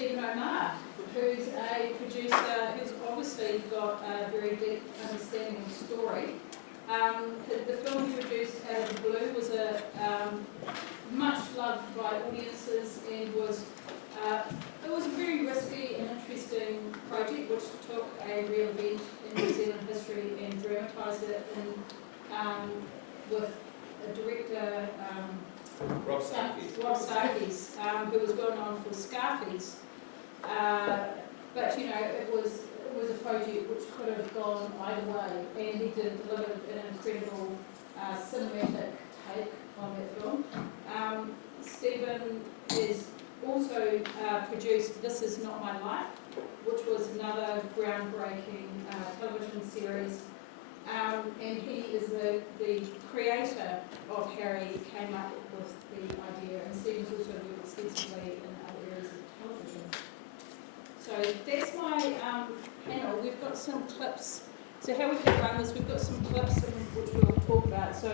Stephen O'Mara, who's a producer who's obviously got a very deep understanding of story. The film he produced Out of the Blue was much loved by audiences and was it was a very risky and interesting project which took a real event in New Zealand history and dramatised it with a director, Rob Sarkis, who was well known for Scarface. But you know, it was a project which could have gone either way, and he delivered an incredible cinematic take on that film. Stephen is also produced This Is Not My Life, which was another groundbreaking television series. And he is the creator of Harry, came up with the idea, and Stephen's also worked extensively in other areas of television. So that's my panel. We've got some clips. So how we can run this, we've got some clips which we'll talk about. So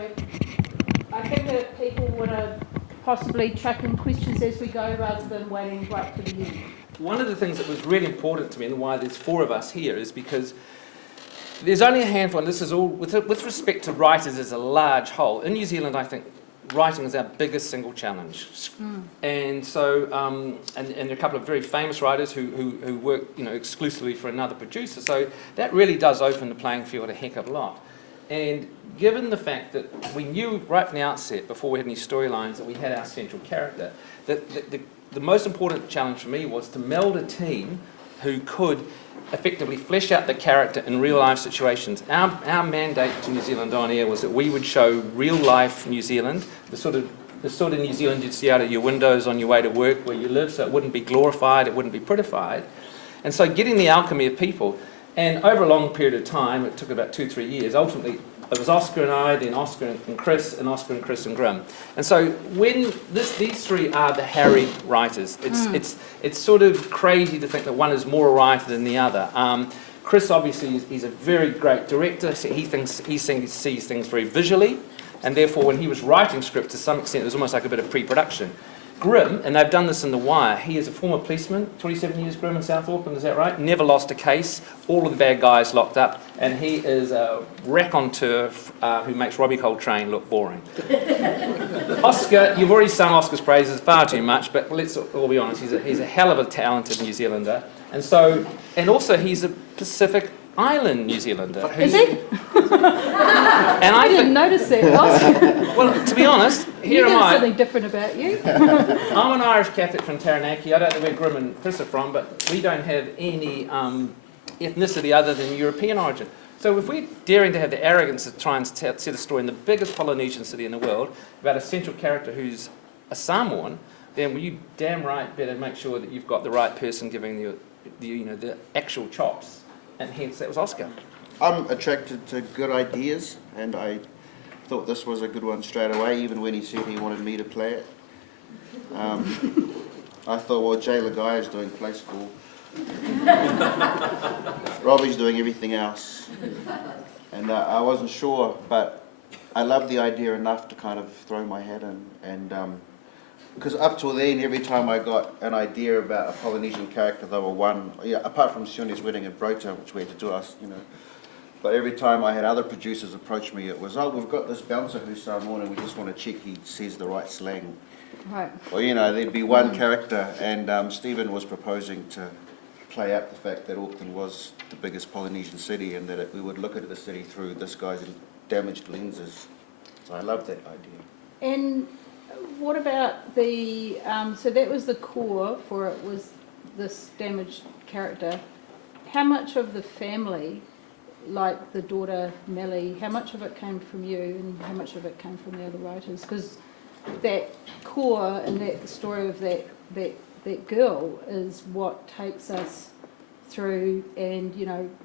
I think that people want to possibly chuck in questions as we go rather than waiting right to the end. One of the things that was really important to me and why there's 4 of us here is because there's only a handful, and this is all, with respect to writers as a large whole. In New Zealand, I think writing is our biggest single challenge. And so, and there are a couple of very famous writers who work, exclusively for another producer. So that really does open the playing field a heck of a lot. And given the fact that we knew right from the outset, before we had any storylines, that we had our central character, that the most important challenge for me was to meld a team who could effectively flesh out the character in real life situations. Our mandate to New Zealand On Air was that we would show real life New Zealand, the sort of New Zealand you'd see out of your windows on your way to work where you live, so it wouldn't be glorified, it wouldn't be prettified. And so getting the alchemy of people, and over a long period of time, it took about 2-3 years, ultimately it was Oscar and I, then Oscar and Chris, and Oscar and Chris and Grim. And so when these 3 are the Harry writers, it's sort of crazy to think that one is more a writer than the other. Chris obviously he's a very great director. So he sees things very visually, and therefore when he was writing scripts, to some extent it was almost like a bit of pre-production. Grim, and they've done this in The Wire, he is a former policeman, 27 years Grim in South Auckland, is that right? Never lost a case, all of the bad guys locked up, and he is a raconteur who makes Robbie Coltrane look boring. Oscar, you've already sung Oscar's praises far too much, but let's all be honest, he's a hell of a talented New Zealander, and also he's a Pacific Island New Zealander. Is he? And I didn't notice that. Well, to be honest, here am I. Something different about you. I'm an Irish Catholic from Taranaki. I don't know where Grim and Chris are from, but we don't have any ethnicity other than European origin. So if we're daring to have the arrogance to try and set a story in the biggest Polynesian city in the world about a central character who's a Samoan, then you damn right better make sure that you've got the right person giving the actual chops. And hence, that was Oscar. I'm attracted to good ideas, and I thought this was a good one straight away, even when he said he wanted me to play it. I thought, well, Jay Lagai is doing play school. Robbie's doing everything else. And I wasn't sure, but I loved the idea enough to kind of throw my hat in. And because up till then, every time I got an idea about a Polynesian character, they were one, apart from Sioni's wedding at Brota, which we had to do but every time I had other producers approach me, it was, we've got this bouncer who's Samoan and we just want to check he says the right slang. Right. Or, there'd be one character, and Stephen was proposing to play up the fact that Auckland was the biggest Polynesian city and that we would look at the city through this guy's damaged lenses. So I love that idea. And what about the, so that was the core for it, was this damaged character. How much of the family, like the daughter Melly, how much of it came from you and how much of it came from the other writers? Because that core and that story of that girl is what takes us through, and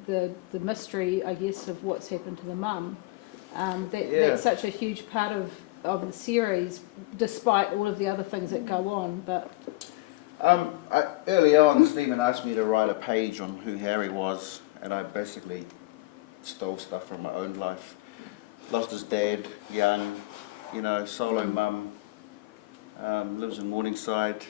the mystery, I guess, of what's happened to the mum. That's such a huge part of the series, despite all of the other things that go on. But early on, Stephen asked me to write a page on who Harry was, and I basically stole stuff from my own life. Lost his dad young, solo mum, lives in Morningside.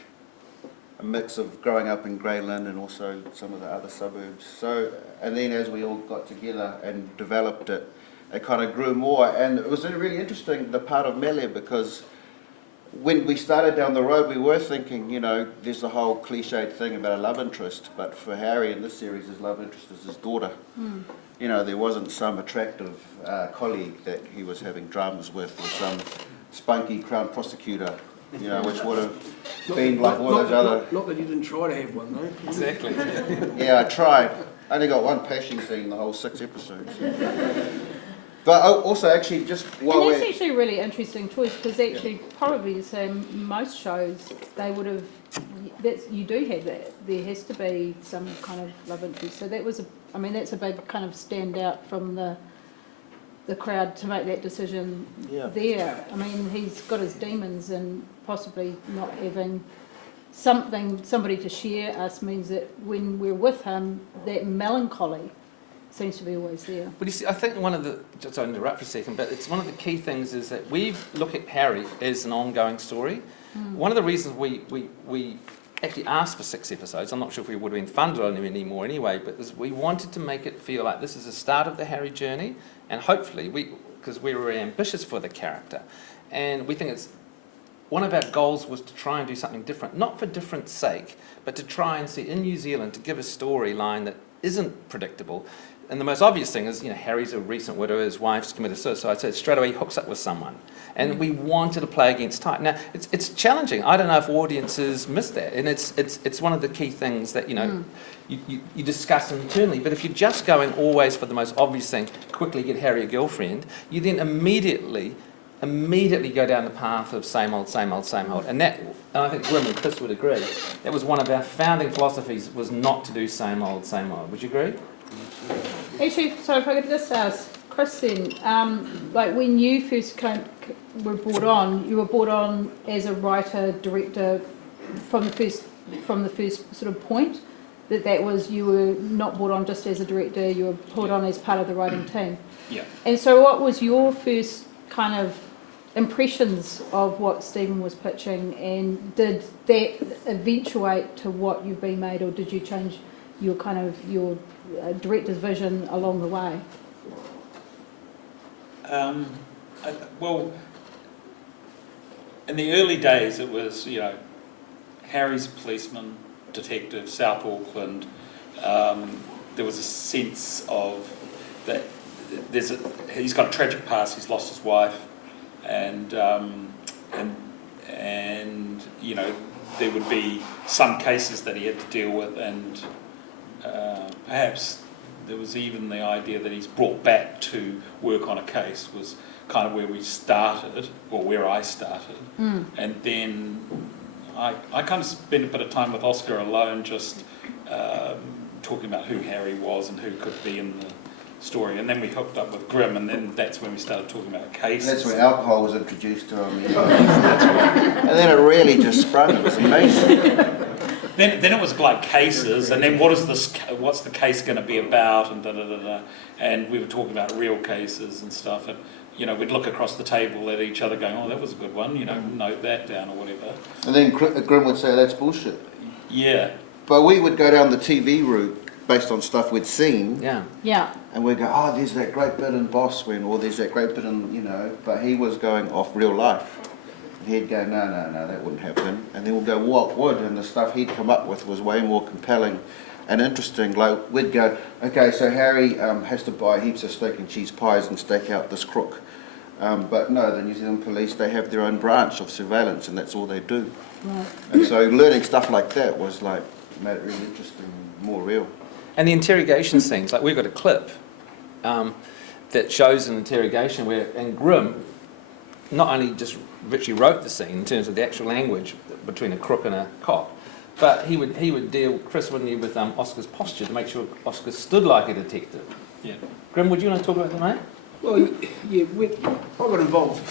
a mix of growing up in Greyland and also some of the other suburbs. So, and then as we all got together and developed it, it kind of grew more. And it was really interesting, the part of Melia, because when we started down the road, we were thinking, you know, there's the whole cliched thing about a love interest, but for Harry in this series, his love interest is his daughter. You know, there wasn't some attractive colleague that he was having dramas with, or some spunky crown prosecutor, you know, which would have been like all those other... Not that you didn't try to have one, though. Exactly. Yeah, I tried. I only got one passion scene in the whole 6 episodes. But also, actually, just while and that's actually a really interesting choice, because actually, probably the same, most shows, they would have, you do have that. There has to be some kind of love interest. So that was, I mean, that's a big kind of standout from the crowd to make that decision there. I mean, he's got his demons, and possibly not having somebody to share us means that when we're with him, that melancholy seems to be always there. But you see, I think one of the, just to interrupt for a second, but it's one of the key things is that we look at Harry as an ongoing story. One of the reasons we actually asked for 6 episodes, I'm not sure if we would have been funded on them anymore anyway, but we wanted to make it feel like this is the start of the Harry journey, and hopefully, because we were ambitious for the character, and we think it's, one of our goals was to try and do something different, not for difference sake, but to try and see in New Zealand, to give a storyline that isn't predictable. And the most obvious thing is, you know, Harry's a recent widower, his wife's committed suicide, so straight away he hooks up with someone. And we wanted to play against type. Now, it's challenging. I don't know if audiences miss that. And it's one of the key things that, you know, you discuss internally. But if you're just going always for the most obvious thing, quickly get Harry a girlfriend, you then immediately go down the path of same old, same old, same old. And I think Grim and Chris would agree, that was one of our founding philosophies, was not to do same old, same old. Would you agree? Actually, so if I could just ask Chris then, like when you first were brought on, you were brought on as a writer, director from the first sort of point, that was, you were not brought on just as a director, you were brought on as part of the writing team. Yeah. And so what was your first kind of impressions of what Stephen was pitching, and did that eventuate to what you've been made, or did you change your director's vision along the way? Well, in the early days, it was, you know, Harry's a policeman, detective, South Auckland. There was a sense of that he's got a tragic past. He's lost his wife, and you know, there would be some cases that he had to deal with, and perhaps there was even the idea that he's brought back to work on a case was kind of where we started, or where I started. And then I kind of spent a bit of time with Oscar alone, just talking about who Harry was and who could be in the story. And then we hooked up with Grim, and then that's when we started talking about cases. That's when alcohol was introduced to him. And then it really just sprung. It was amazing. Then it was like cases, and then what's the case going to be about, and and we were talking about real cases and stuff, and you know, we'd look across the table at each other going, oh, that was a good one, you know, note that down or whatever. And then Grim would say, that's bullshit. Yeah. But we would go down the TV route based on stuff we'd seen. Yeah. And we'd go, oh, there's that great bit in Boss when, or there's that great bit in, you know, but he was going off real life. He'd go, no, that wouldn't happen. And then we'll go, what would? And the stuff he'd come up with was way more compelling and interesting. Like, we'd go, okay, so Harry has to buy heaps of steak and cheese pies and stake out this crook. But no, the New Zealand police, they have their own branch of surveillance, and that's all they do. Right. And so learning stuff like that was like, made it really interesting, more real. And the interrogation scenes, like we've got a clip that shows an interrogation where, and Grim not only just Richie wrote the scene in terms of the actual language between a crook and a cop, but he would deal, Chris, wouldn't he, with Oscar's posture to make sure Oscar stood like a detective. Yeah. Grim, would you want to talk about that, mate? Well, yeah, I got involved,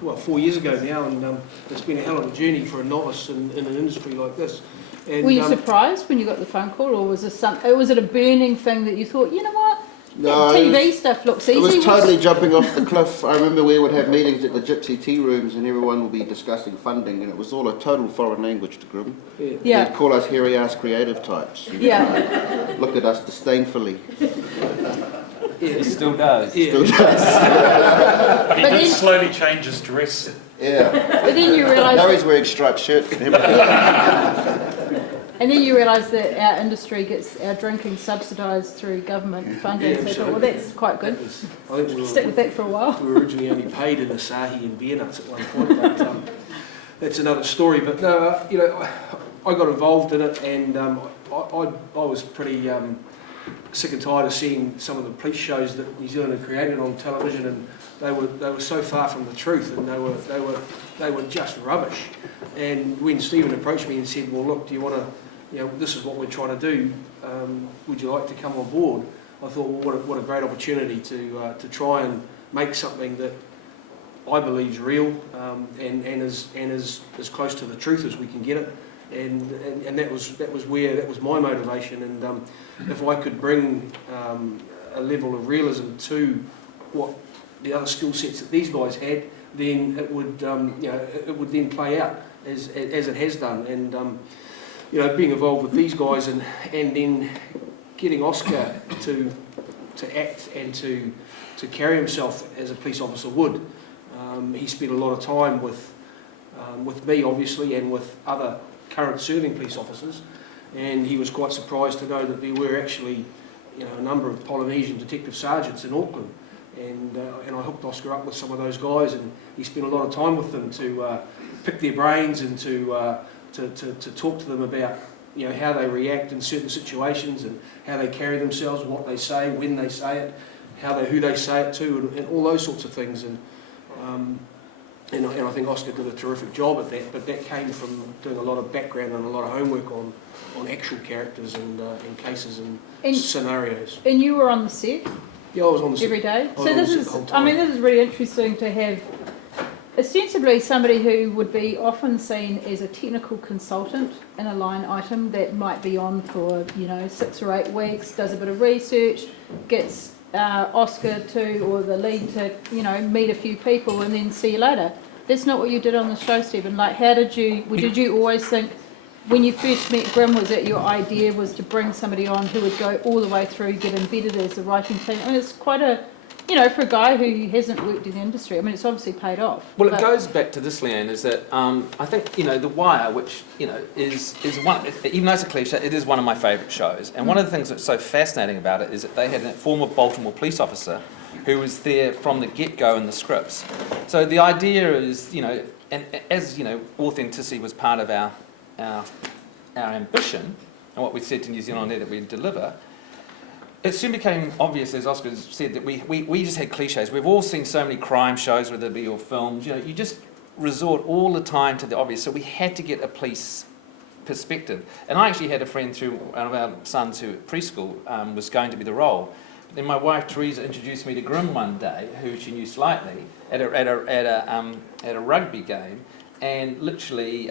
4 years ago now, and it's been a hell of a journey for a novice in an industry like this. And, were you surprised when you got the phone call, or was it a burning thing that you thought, you know what, No, TV stuff looks easy. it was What's- totally jumping off the cliff. I remember we would have meetings at the Gypsy tea rooms and everyone would be discussing funding, and it was all a total foreign language to Grim. Yeah. He'd call us hairy-ass creative types. Yeah. Look at us disdainfully. He still does. Still Yeah. does. But he But did then- slowly change his dress. Yeah. But then you realise. Now he's wearing striped shirts and everything. And then you realise that our industry gets our drinking subsidised through government funding. Yeah, So I thought, well, that's quite good. That was, I think Stick with that for a while. we were originally only paid in Asahi and beer nuts at one point, but that's another story. But no, you know, I got involved in it, and I was pretty sick and tired of seeing some of the police shows that New Zealand had created on television, and they were so far from the truth, and they were just rubbish. And when Stephen approached me and said, "Well, look, do you want to, you know, this is what we're trying to do. Would you like to come on board?" I thought, well, what a great opportunity to try and make something that I believe is real and is as close to the truth as we can get it. And that was my motivation. And if I could bring a level of realism to what the other skill sets that these guys had, then it would it would then play out as it has done. And you know, being involved with these guys and then getting Oscar to act and to carry himself as a police officer would. He spent a lot of time with me, obviously, and with other current serving police officers, and he was quite surprised to know that there were actually, you know, a number of Polynesian detective sergeants in Auckland, and I hooked Oscar up with some of those guys, and he spent a lot of time with them to pick their brains and to talk to them about, you know, how they react in certain situations and how they carry themselves, what they say, when they say it, who they say it to, and all those sorts of things. And I think Oscar did a terrific job at that, but that came from doing a lot of background and a lot of homework on actual characters and cases and scenarios. And you were on the set Yeah, I was on the every day. I was So on this the set is, the whole I mean, time. this is really interesting to have ostensibly somebody who would be often seen as a technical consultant in a line item that might be on for, you know, 6 or 8 weeks, does a bit of research, gets Oscar to, or the lead to, you know, meet a few people and then see you later. That's not what you did on the show, Stephen. Like, how did you always think, when you first met Grim, was that your idea was to bring somebody on who would go all the way through, get embedded as a writing team? I mean, it's quite a, you know, for a guy who hasn't worked in the industry, I mean, it's obviously paid off. Well, it but- goes back to this, Leanne, is that I think, you know, The Wire, which, you know, is one, even though it's a cliche, it is one of my favourite shows. And one of the things that's so fascinating about it is that they had a former Baltimore police officer who was there from the get-go in the scripts. So the idea is, you know, and as, you know, authenticity was part of our ambition, and what we said to New Zealand on there that we'd deliver, it soon became obvious, as Oscar said, that we just had cliches. We've all seen so many crime shows, whether it be your films, you know, you just resort all the time to the obvious. So we had to get a police perspective. And I actually had a friend through one of our sons who at preschool was going to be the role. Then my wife Teresa introduced me to Grim one day, who she knew slightly, at a rugby game, and literally,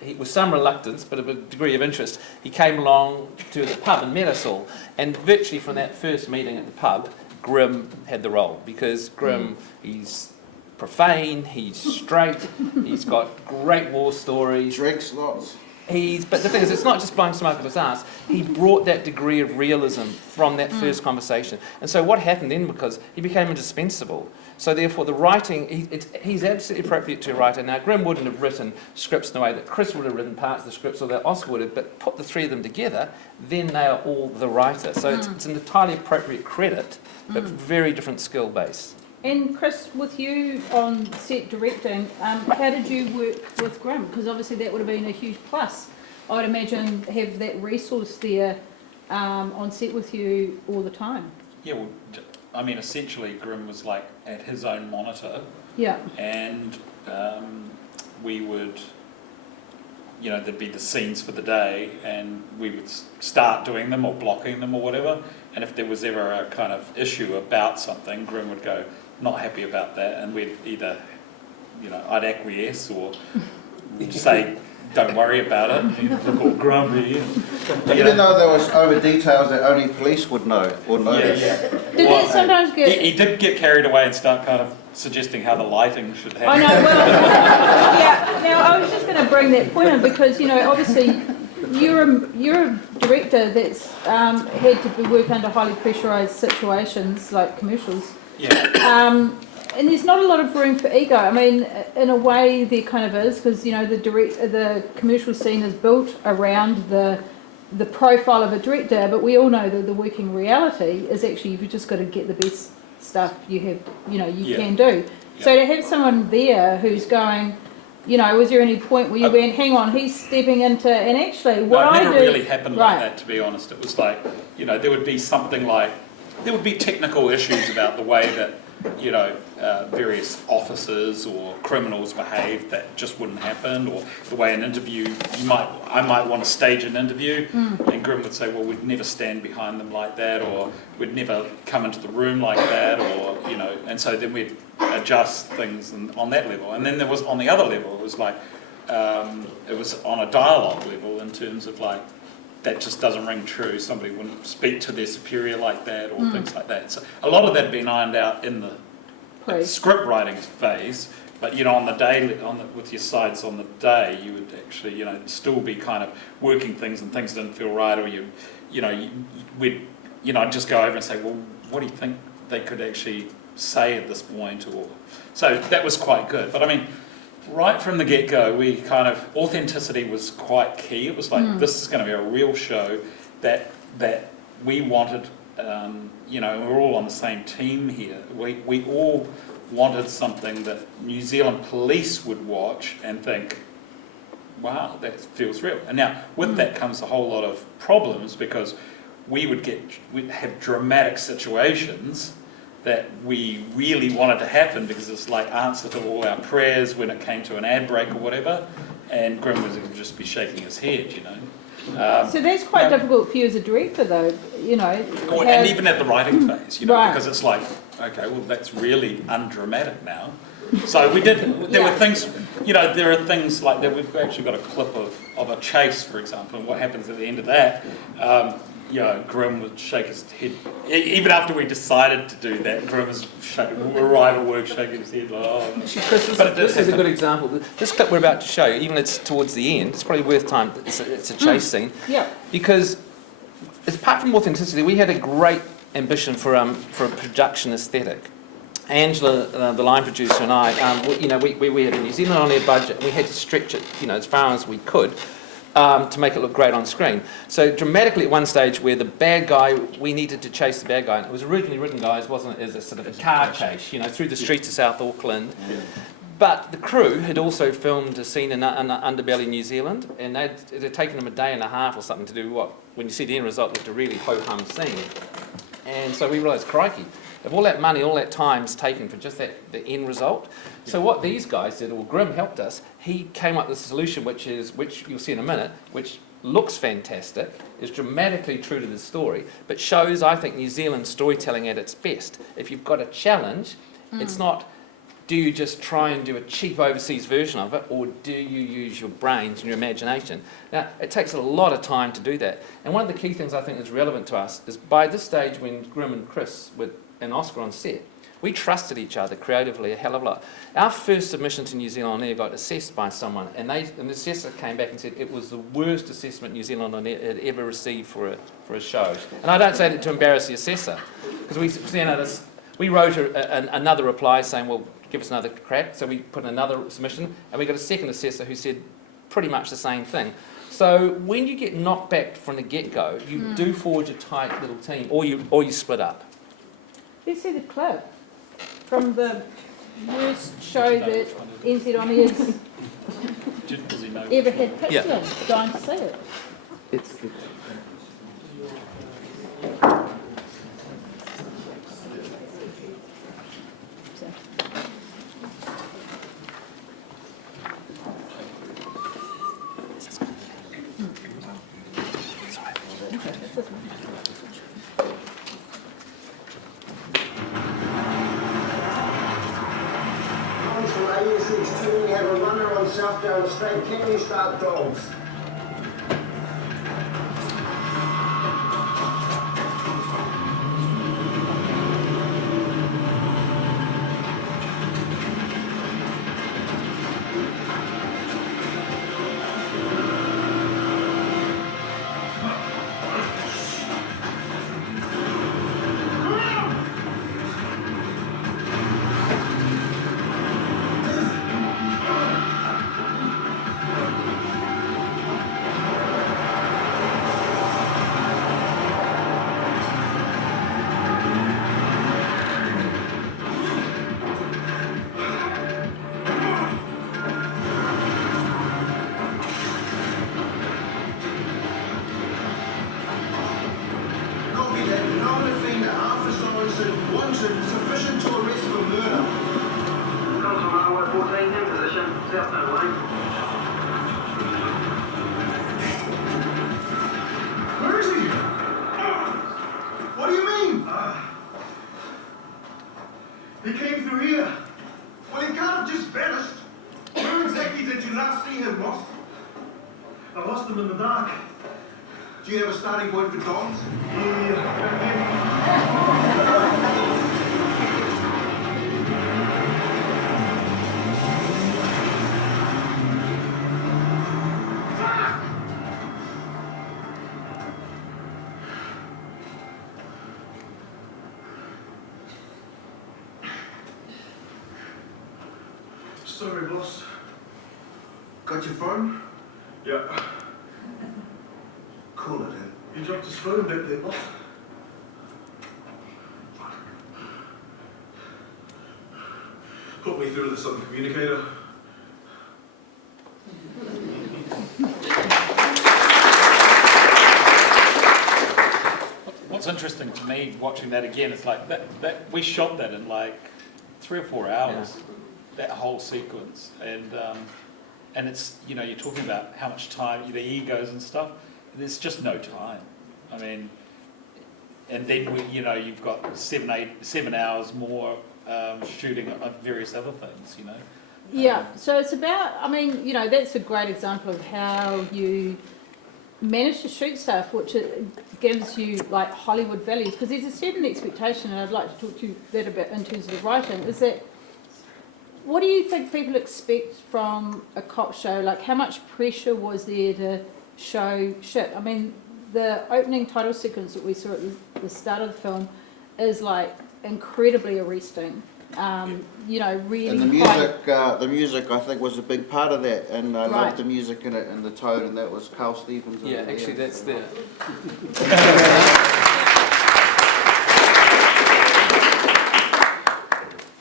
he, with some reluctance but a degree of interest, he came along to the pub and met us all. And virtually from that first meeting at the pub, Grim had the role, because Grim, he's profane, he's straight, he's got great war stories. Drinks lots. But the thing is, it's not just blowing smoke up his ass. He brought that degree of realism from that first conversation. And so what happened then, because he became indispensable, so therefore the writing, he's absolutely appropriate to a writer. Now, Grim wouldn't have written scripts in the way that Chris would have written parts of the scripts, or that Oscar would have, but put the three of them together, then they are all the writer. So it's an entirely appropriate credit, but very different skill base. And Chris, with you on set directing, how did you work with Grim? Because obviously that would have been a huge plus. I would imagine have that resource there on set with you all the time. Yeah, well, I mean, essentially, Grim was like at his own monitor, Yeah. and we would, you know, there'd be the scenes for the day, and we would start doing them or blocking them or whatever. And if there was ever a kind of issue about something, Grim would go, not happy about that, and we'd either, you know, I'd acquiesce or say, don't worry about it. He look all grumpy. And, Even though there was over details that only police would know or notice. Did that sometimes get... He did get carried away and start kind of suggesting how the lighting should happen. I know, well, yeah, now I was just going to bring that point in because, you know, obviously you're a director that's had to work under highly pressurised situations like commercials. Yeah. And there's not a lot of room for ego. I mean, in a way there kind of is because, you know, the commercial scene is built around the profile of a director, but we all know that the working reality is actually you've just got to get the best stuff you have, you know, you can do. So to have someone there who's going, you know, was there any point where you went, hang on, he's stepping into, and actually what I do... No, it never really happened like that, to be honest. It was like, you know, there would be something like, there would be technical issues about the way that, you know, various officers or criminals behaved that just wouldn't happen, or the way an interview, I might want to stage an interview, and Grim would say, well, we'd never stand behind them like that, or we'd never come into the room like that, or, you know, and so then we'd adjust things on that level. And then there was, on the other level, it was like, it was on a dialogue level in terms of like, that just doesn't ring true. Somebody wouldn't speak to their superior like that, or things like that. So a lot of that had been ironed out in the script writing phase. But you know, on the day, with your sides on the day, you would actually, you know, still be kind of working things, and things didn't feel right, or I'd just go over and say, well, what do you think they could actually say at this point? Or so that was quite good. But I mean, right from the get-go, we kind of, authenticity was quite key. It was like, this is going to be a real show that we wanted, you know, we're all on the same team here. We all wanted something that New Zealand police would watch and think, wow, that feels real. And now, with that comes a whole lot of problems, because we'd have dramatic situations that we really wanted to happen because it's like answer to all our prayers when it came to an ad break or whatever, and Grim would just be shaking his head, you know. So that's quite difficult for you as a director, though, you know. And even at the writing phase, you know, because it's like, okay, well, that's really undramatic now. So we did, there were things, you know, there are things like that. We've actually got a clip of a chase, for example, and what happens at the end of that. You know, Grim would shake his head. Even after we decided to do that, Grim was right at work shaking his head. Like, oh. Chris, this is a good example. This clip we're about to show you, even it's towards the end, it's probably worth time. It's a chase scene. Yeah. Because apart from authenticity, we had a great ambition for a production aesthetic. Angela, the line producer, and I, you know, we had a New Zealand on air budget, and we had to stretch it, you know, as far as we could. To make it look great on screen. So dramatically at one stage where the bad guy, we needed to chase the bad guy, and it was originally written, guys, wasn't it, as a sort of a car chase, you know, through the streets of South Auckland. But the crew had also filmed a scene in Underbelly, New Zealand, and it had taken them a day and a half or something to do what, when you see the end result, looked a really ho-hum scene. And so we realised, crikey, if all that money, all that time's taken for just the end result. So what these guys did, or Grim helped us, he came up with a solution which you'll see in a minute, which looks fantastic, is dramatically true to the story, but shows, I think, New Zealand storytelling at its best. If you've got a challenge, it's not, do you just try and do a cheap overseas version of it, or do you use your brains and your imagination? Now, it takes a lot of time to do that. And one of the key things I think is relevant to us is by this stage when Grim and Chris and Oscar on set, we trusted each other creatively a hell of a lot. Our first submission to New Zealand On Air got assessed by someone, and the assessor came back and said it was the worst assessment New Zealand On Air had ever received for a show. And I don't say that to embarrass the assessor, because we wrote another reply saying, well, give us another crack. So we put in another submission, and we got a second assessor who said pretty much the same thing. So when you get knocked back from the get-go, you do forge a tight little team, or you split up. Let's see the clip from the worst show that NZ On Air's ever had pitched in. Dying to see it. It's 6-2, we have a runner on South down straight. Can you start dogs? Sufficient to arrest for murder. Comes from Highway 14 in position, southbound lane. Where is he? What do you mean? He came through here. Well, he can't have just vanished. Where exactly did you last see him, Ross? I lost him in the dark. Do you have a starting point for dogs? Sorry, boss. Got your phone? Yeah. Call it in. You dropped his phone back there, boss. Put me through this on the communicator. What's interesting to me watching that again is like that we shot that in like 3 or 4 hours. Yeah. That whole sequence, and it's, you know, you're talking about how much time, the egos and stuff. There's just no time. I mean, and then you've got 7 hours more shooting various other things. You know. Yeah. So it's about. I mean, you know, that's a great example of how you manage to shoot stuff, which it gives you like Hollywood values, because there's a certain expectation, and I'd like to talk to you that a bit in terms of the writing. Is that what do you think people expect from a cop show? Like, how much pressure was there to show shit? I mean, the opening title sequence that we saw at the start of the film is like incredibly arresting. You know, really. And the music, I think, was a big part of that, and I loved the music in it and the tone, and that was Carl Stevens. Yeah, actually, that's there.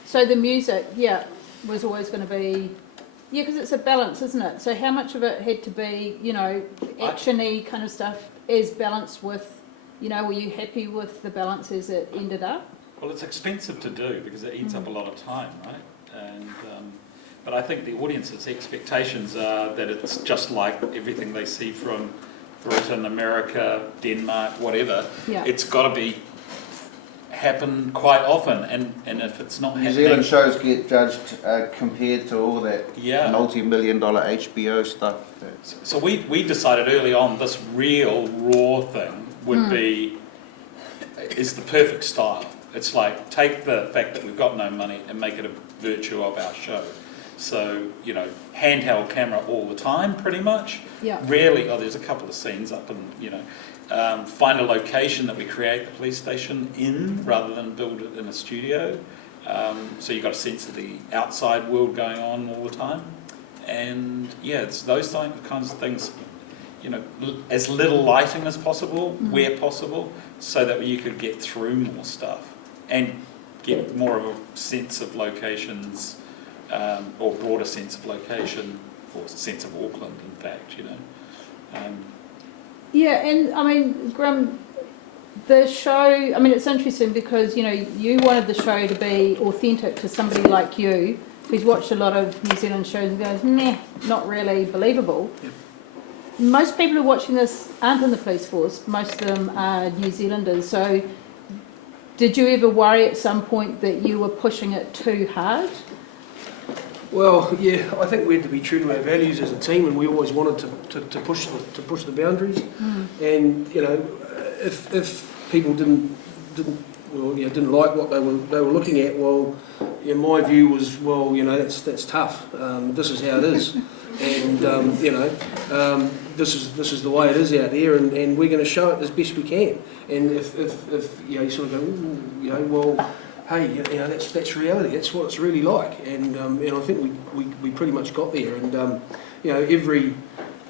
So the music, was always going to be, because it's a balance, isn't it? So how much of it had to be, you know, action-y kind of stuff as balanced with, you know, were you happy with the balance as it ended up? Well, it's expensive to do because it eats up a lot of time, right? And but I think the audience's expectations are that it's just like everything they see from Britain, America, Denmark, whatever. Yeah. It's got to be happen quite often, and if it's not New happening, Zealand shows get judged compared to all that multi-million-dollar HBO stuff. So we decided early on this real raw thing would is the perfect style. It's like take the fact that we've got no money and make it a virtue of our show. So, you know, handheld camera all the time, pretty much. Yeah. Rarely, there's a couple of scenes up and, you know, find a location that we create the police station in rather than build it in a studio. So you've got a sense of the outside world going on all the time. And yeah, it's those kinds of things, you know, as little lighting as possible, where possible, so that you could get through more stuff and get more of a sense of locations, or broader sense of location, or sense of Auckland, in fact, you know. Yeah, and I mean, Grim, the show, I mean, it's interesting because, you know, you wanted the show to be authentic to somebody like you, who's watched a lot of New Zealand shows and goes, meh, not really believable. Yep. Most people who are watching this aren't in the police force. Most of them are New Zealanders. So did you ever worry at some point that you were pushing it too hard? Well, yeah, I think we had to be true to our values as a team, and we always wanted to push the boundaries. And you know, if people didn't like what they were looking at, well, in my view was, well, you know, that's tough. This is how it is, and you know, this is the way it is out there, and we're going to show it as best we can. And if you know, you sort of go, ooh, you know, well, hey, you know, that's reality. That's what it's really like. And I think we pretty much got there. And you know, every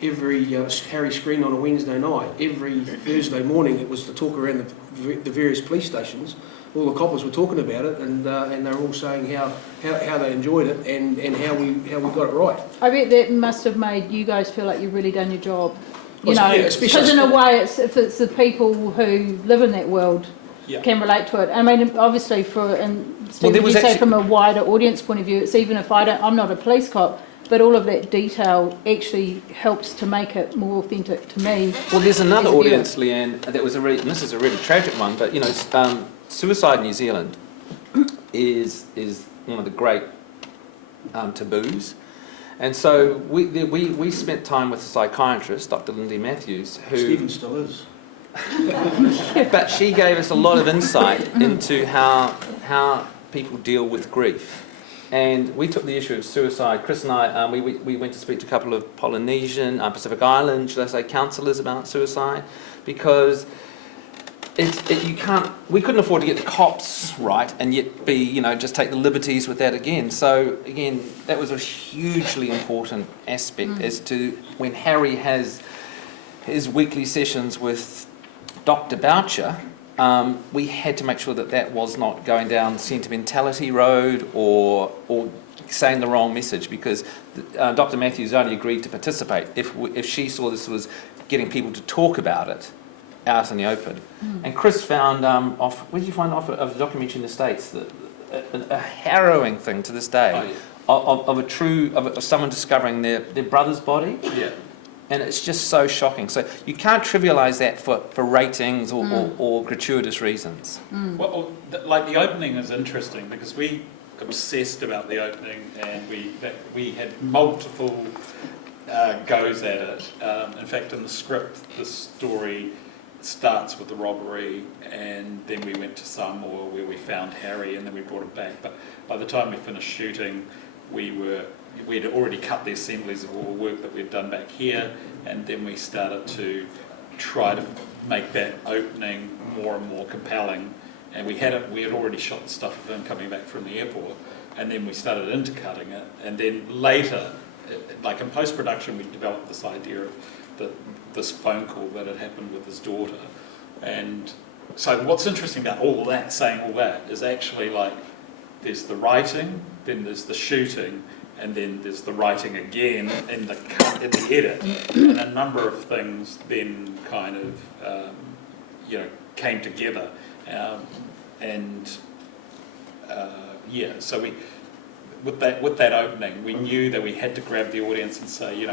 Harry screen on a Wednesday night, every Thursday morning, it was the talk around the various police stations. All the coppers were talking about it, and they were all saying how they enjoyed it and how we got it right. I bet that must have made you guys feel like you've really done your job. You Well, know, yeah, because in a way, if it's the people who live in that world Yeah. can relate to it. I mean, obviously, Steve, there was you say actually- from a wider audience point of view, it's even if I'm not a police cop, but all of that detail actually helps to make it more authentic to me. Well, there's another as a viewer. audience, Leanne, that was and this is a really tragic one, but you know, suicide in New Zealand is one of the great taboos. And so we spent time with a psychiatrist, Dr. Lindy Matthews, who... Stephen still is. But she gave us a lot of insight into how people deal with grief. And we took the issue of suicide. Chris and I, we went to speak to a couple of Polynesian, Pacific Island, should I say, counsellors about suicide, because we couldn't afford to get the cops right and yet just take the liberties with that again. So again, that was a hugely important aspect as to when Harry has his weekly sessions with Dr. Boucher, we had to make sure that was not going down sentimentality road or saying the wrong message, because Dr. Matthews only agreed to participate if she saw this was getting people to talk about it out in the open. And Chris found where did you find of a documentary in the States, a harrowing thing to this day, of someone discovering their brother's body. Yeah. And it's just so shocking. So you can't trivialise that for ratings or gratuitous reasons. Well, like the opening is interesting because we obsessed about the opening, and we had multiple goes at it. In fact, in the script, the story starts with the robbery, and then we went to Samoa where we found Harry, and then we brought him back. But by the time we finished shooting, we'd already cut the assemblies of all the work that we'd done back here, and then we started to try to make that opening more and more compelling. And we had already shot the stuff of him coming back from the airport, and then we started intercutting it, and then later, like in post-production, we developed this idea of this phone call that had happened with his daughter. And so what's interesting about saying all that, is actually like there's the writing, then there's the shooting, and then there's the writing again in the edit, and a number of things then kind of came together, so we with that opening, we knew that we had to grab the audience and say,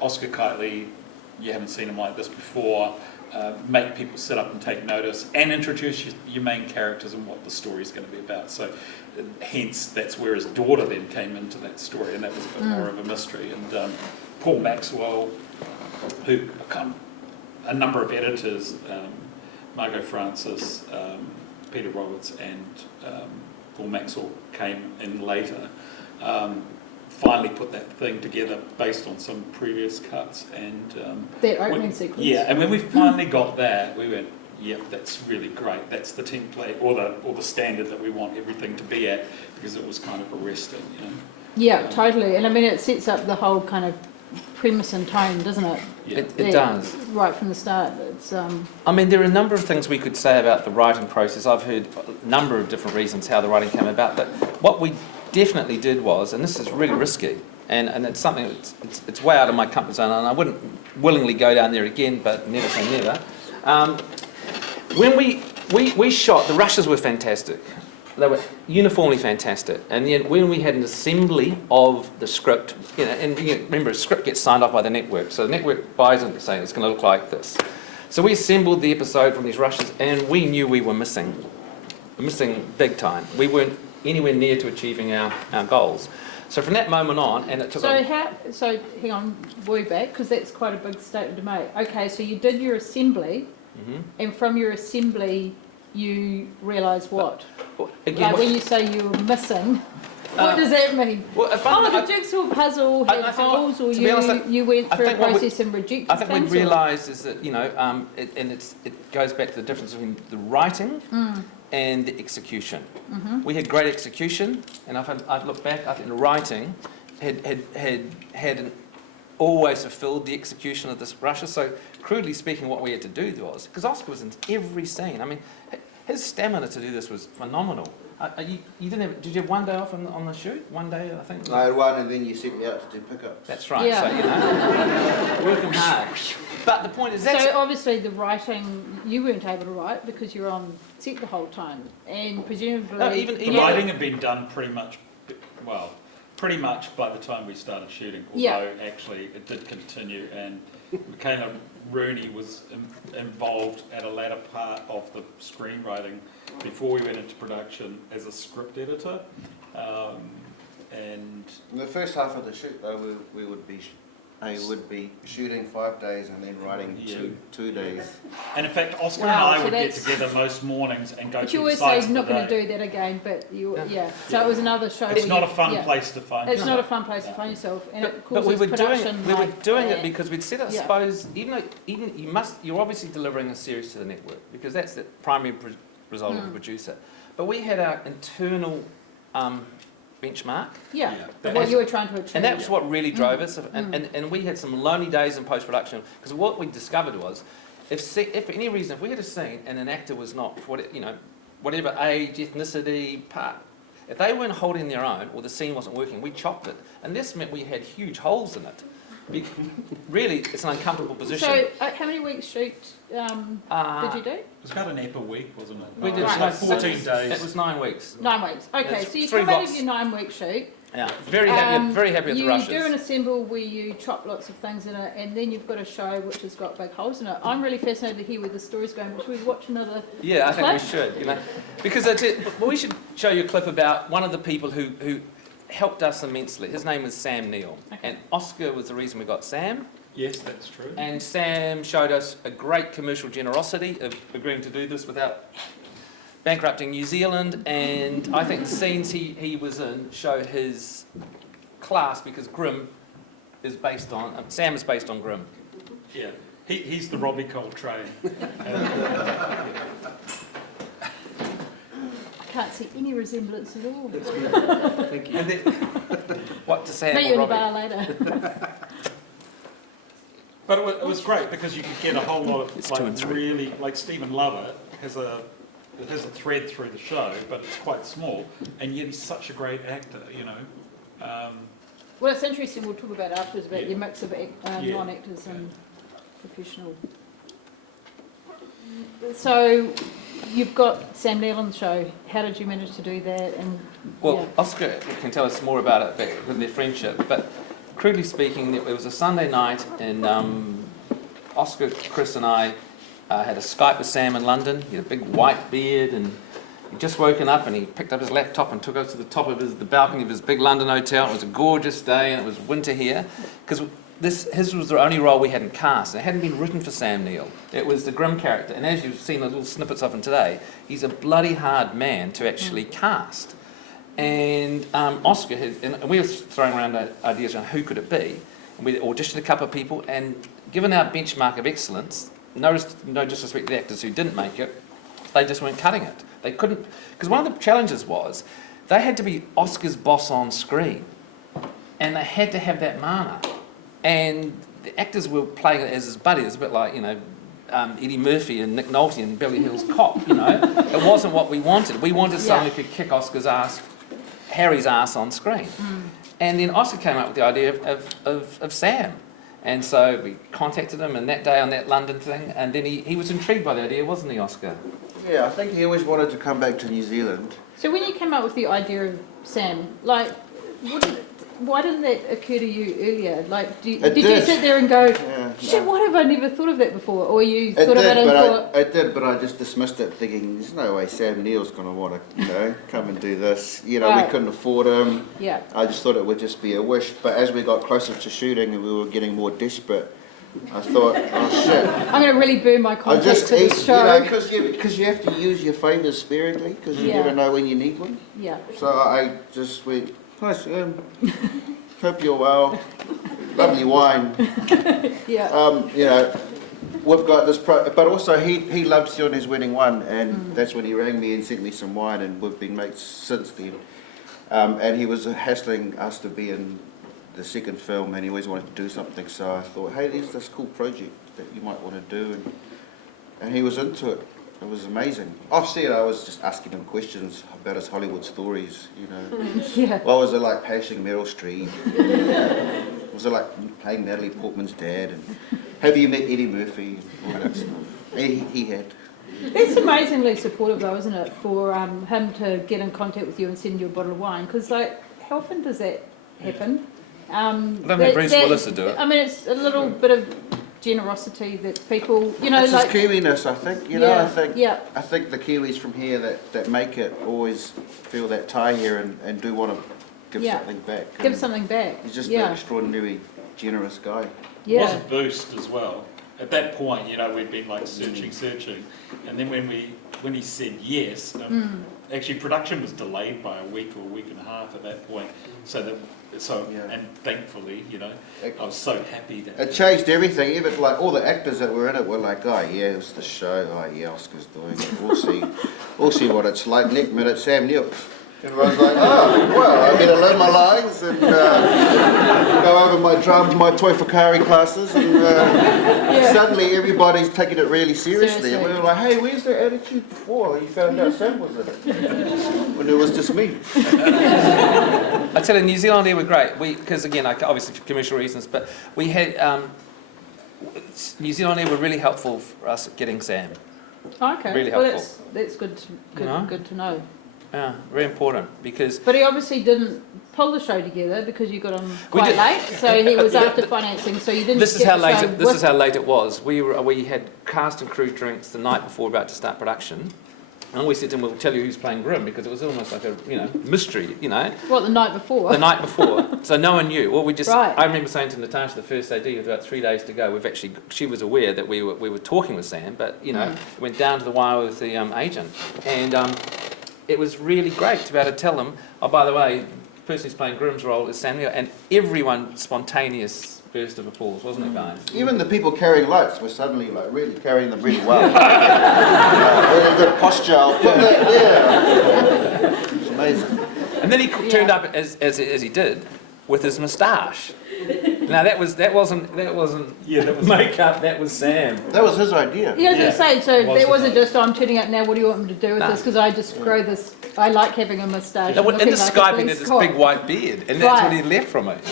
Oscar Kightley, you haven't seen him like this before. Make people sit up and take notice, and introduce your main characters and what the story is going to be about. So hence, that's where his daughter then came into that story, and that was a bit more of a mystery. And Paul Maxwell, who a number of editors, Margot Francis, Peter Roberts, and Paul Maxwell came in later, finally put that thing together based on some previous cuts. And That opening sequence. yeah, and when we finally got that, we went, yep, that's really great. That's the template or the standard that we want everything to be at, because it was kind of arresting, Yeah, totally. And I mean, it sets up the whole kind of premise and tone, doesn't it? Yeah. It does. Right from the start. It's I mean, there are a number of things we could say about the writing process. I've heard a number of different reasons how the writing came about, but what we definitely did was, and this is really risky, and it's something it's way out of my comfort zone, and I wouldn't willingly go down there again, but never say never. When we shot, the rushes were fantastic. They were uniformly fantastic. And then when we had an assembly of the script, remember, a script gets signed off by the network. So the network buys it saying it's going to look like this. So we assembled the episode from these rushes, and we knew we were missing big time. We weren't anywhere near to achieving our goals. So from that moment on, and it took... So hang on, way back, because that's quite a big statement to make. Okay, so you did your assembly, and from your assembly you realised what? Again, Like when you say you were missing, what does that mean? Well, The jigsaw puzzle had holes, or you went through a process and rejected I think things? we realised is that, it goes back to the difference between the writing and the execution. We had great execution, and I've looked back, I think the writing had always fulfilled the execution of this rusher. So crudely speaking, what we had to do was, because Oscar was in every scene, I mean, his stamina to do this was phenomenal. You didn't have, did you have one day off on the shoot? One day, I think? I had one, and then you sent me out to do pickups. That's right, Yeah. so, working hard. But the point is So obviously the writing, you weren't able to write because you're on set the whole time, and presumably... No, The even writing had been done pretty much by the time we started shooting, although actually it did continue, and Michaela Rooney was involved at a latter part of the screenwriting before we went into production as a script editor. And In the first half of the shoot, though, I would be shooting 5 days and then writing two days. in fact, Oscar Wow, and I so would get that's- together most mornings and go But through you the always say sites you're of not the going to day. do that again, but so it was another show It's where not you- a fun place to find It's yourself. not a fun place to find yourself, and it But causes we were production doing it that. because we'd said, I Yeah. suppose, even you're obviously delivering a series to the network, because that's the primary result of the producer. But we had our internal benchmark, Yeah, Yeah. what you were trying to achieve. and that's what really drove us. And we had some lonely days in post-production, because what we discovered was, if for any reason, if we had a scene and an actor was not, whatever age, ethnicity, part, if they weren't holding their own, or the scene wasn't working, we chopped it. And this meant we had huge holes in it. Really, it's an uncomfortable position. So, how many weeks shoot did you do? It was about an ep a week, wasn't it? We did It was like 14 days. It was 9 weeks. 9 weeks. Okay, It's so you 3 come out blocks. of your 9-week shoot. Yeah, very happy with the rushes. You do an assemble where you chop lots of things in it, and then you've got a show which has got big holes in it. I'm really fascinated to hear where the story's going. Should we watch another Yeah, I think we clip? should, because that's it. Well, we should show you a clip about one of the people who helped us immensely. His name was Sam Neill, and Oscar was the reason we got Sam. Yes, that's true. And Sam showed us a great commercial generosity of agreeing to do this without bankrupting New Zealand, and I think the scenes he was in show his class, because Grimm is based on, Sam is based on Grimm. Yeah, he's the Robbie Coltrane. I can't see any resemblance at all. That's good. Thank you. And then, what to Sam Meet or you in a Robbie? bar later. But it was great because you could get a whole lot of It's 2 and 3. really, like Stephen Lovett has a thread through the show, but it's quite small, and yet he's such a great actor, Well, it's interesting. We'll talk about it afterwards about Yeah. your mix of Yeah. non-actors and professional. So, you've got Sam Neill on the show. How did you manage to do that? And Well, Oscar can tell us more about it with their friendship, but crudely speaking, it was a Sunday night, and Oscar, Chris and I had a Skype with Sam in London. He had a big white beard, and he'd just woken up, and he picked up his laptop and took us to the top of the balcony of his big London hotel. It was a gorgeous day, and it was winter here, because his was the only role we hadn't cast. It hadn't been written for Sam Neill. It was the Grimm character, and as you've seen the little snippets of him today, he's a bloody hard man to actually cast. And Oscar, and we were throwing around ideas on who could it be. And we auditioned a couple of people, and given our benchmark of excellence, no disrespect to the actors who didn't make it, they just weren't cutting it. They couldn't, because one of the challenges was they had to be Oscar's boss on screen, and they had to have that mana. And the actors were playing it as his buddies, a bit like, Eddie Murphy and Nick Nolte and Beverly Hills Cop, It wasn't what we wanted. We wanted someone who could kick Oscar's ass, Harry's ass on screen. And then Oscar came up with the idea of Sam. And so we contacted him, and that day on that London thing, and then he was intrigued by the idea, wasn't he, Oscar? Yeah, I think he always wanted to come back to New Zealand. so when you came up with the idea of Sam, like, why didn't that occur to you earlier? Like, It did you did. sit there and go, Yeah, shit, no. why have I never thought of that before? Or you It thought of it did, and but thought, I did, but I just dismissed it, thinking there's no way Sam Neill's going to want to, come and do this. We Right. couldn't afford him. yeah, I just thought it would just be a wish. But as we got closer to shooting and we were getting more desperate, I thought, oh shit. I'm going to really burn my I contacts just to eat, this show. because you have to use your favours sparingly, because you Yeah. never know when you need one. Yeah, So I just went, hi Sam, hope you're well. Lovely wine. yeah, We've got this, but also he loves you on his wedding one, and that's when he rang me and sent me some wine, and we've been mates since then. And he was hassling us to be in the second film, and he always wanted to do something, so I thought, hey, there's this cool project that you might want to do, and he was into it. It was amazing. Off set, I was just asking him questions about his Hollywood stories, yeah. What was it like passing Meryl Streep? Was it like playing Natalie Portman's dad? And have you met Eddie Murphy? And all that stuff. He had. That's amazingly supportive though, isn't it, for him to get in contact with you and send you a bottle of wine? Because, like, how often does that happen? I don't think Bruce Willis would do it. I mean, it's a little bit of generosity that people, It's like... his Kiwiness, I think. Yeah. I think the Kiwis from here that make it always feel that tie here and do want to give Yeah. something back. Give And something back. He's just yeah. an extraordinary, generous guy. It Yeah. was a boost as well. At that point, we'd been like searching, and then when he said yes, actually production was delayed by a week or a week and a half at that point. Yeah. And thankfully, I was so happy that. It changed everything. Even like all the actors that were in it were like, oh yeah, it was the show. Oh yeah, Oscar's doing it. We'll see what it's like. Next minute, Sam Neill. Everyone's like, oh, well, I better learn my lines and go over my Toy Fakari classes, and suddenly everybody's taking it really seriously. And we were like, hey, where's the attitude before? You found out Sam was in it. When it was just me. I tell you, New Zealand Air were great. Because again, obviously for commercial reasons, but we had New Zealand Air were really helpful for us at getting Sam. Okay. Really well, helpful. that's good to know. Yeah, very important because. But he obviously didn't pull the show together because you got him We quite did. late, so he was after financing. So you didn't. This is get how the late. show This with- is how late it was. We had cast and crew drinks the night before about to start production, and we said to him, "We'll tell you who's playing Grim," because it was almost like a mystery, What, the night before? the night before. So no one knew. Well, we just. Right. I remember saying to Natasha the first AD with about 3 days to go. She was aware that we were talking with Sam, but went down to the wire with the agent, and it was really great to be able to tell them, oh, by the way, the person who's playing Grim's role is Sam Neill, and everyone spontaneous burst of applause, wasn't it, guys? Even the people carrying lights were suddenly like really carrying them really well. Really good posture. I'll put that there. It's amazing. And then he turned up as he did with his moustache. Now that wasn't makeup. That was Sam. That was his idea. Yeah, I was going to say, so Was that it wasn't though? just, I'm turning up now, what do you want me to do with No. this? Because I just grow this, I like having a moustache. No, and in the looking like a Skype, he police had this cop. big white beard, and that's Right. what he left from it.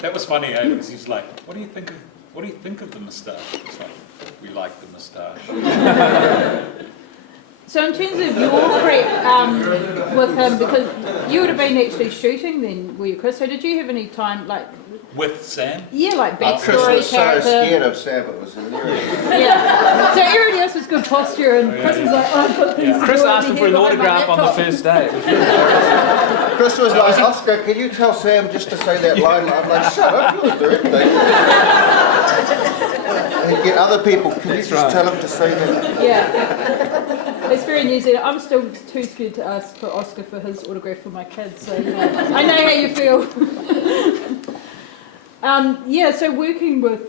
That was funny, because he's like, what do you think of the moustache? It's like, we like the moustache. So in terms of your prep with him, because you would have been actually shooting then, were you, Chris? So did you have any time, like, With Sam? like Chris backstory, was so character? scared of Sam, it was hilarious. Yeah. So everybody else was good posture, and Chris was like, oh, I've got things to Chris do asked over him for here an behind my autograph on the laptop. first day. It was really Chris was like, Oscar, can you tell Sam just to say that line? I'm like, shut up, you're the director. And get other people, can you just tell him to say that? Yeah. It's very New Zealand. I'm still too scared to ask for Oscar for his autograph for my kids, so I know how you feel. So working with,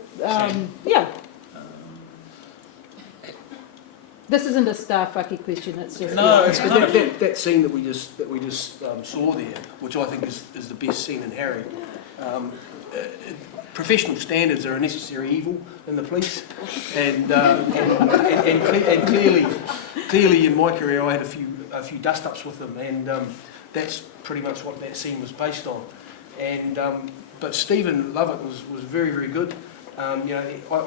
This isn't a star fucky question, it's just... No, it's kind of... That scene that we just saw there, which I think is the best scene in Harry. Professional standards are a necessary evil in the police, and clearly in my career I had a few dust ups with them, and that's pretty much what that scene was based on. And but Stephen Lovett was very, very good. I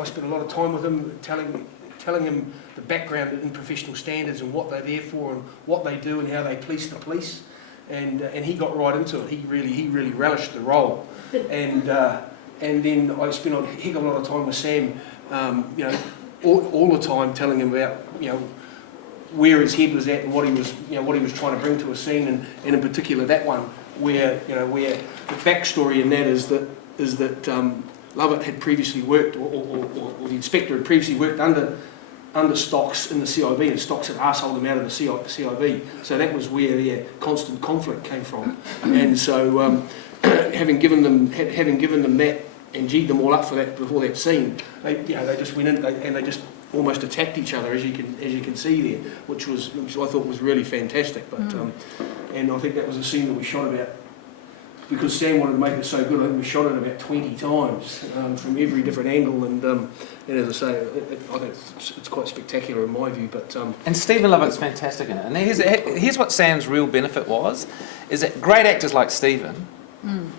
spent a lot of time with him telling him the background in professional standards and what they're there for and what they do and how they police the police. and he got right into it. He really relished the role, and then I spent a heck of a lot of time with Sam, you know, all the time telling him about, you know, where his head was at and what he was trying to bring to a scene, and in particular that one where the backstory in that is that Lovett had previously worked, or the inspector had previously worked under Stocks in the CIB, and Stocks had arseholed him out of the CIB. So that was where their constant conflict came from. And so having given them that and G'd them all up for that before that scene, they just went in and they just almost attacked each other, as you can see there, which I thought was really fantastic. But and I think that was a scene that we shot about, because Sam wanted to make it so good. I think we shot it about 20 times from every different angle, and as I say, I think it's quite spectacular in my view. But And Stephen Lovett's fantastic in it. And here's what Sam's real benefit was, is that great actors like Stephen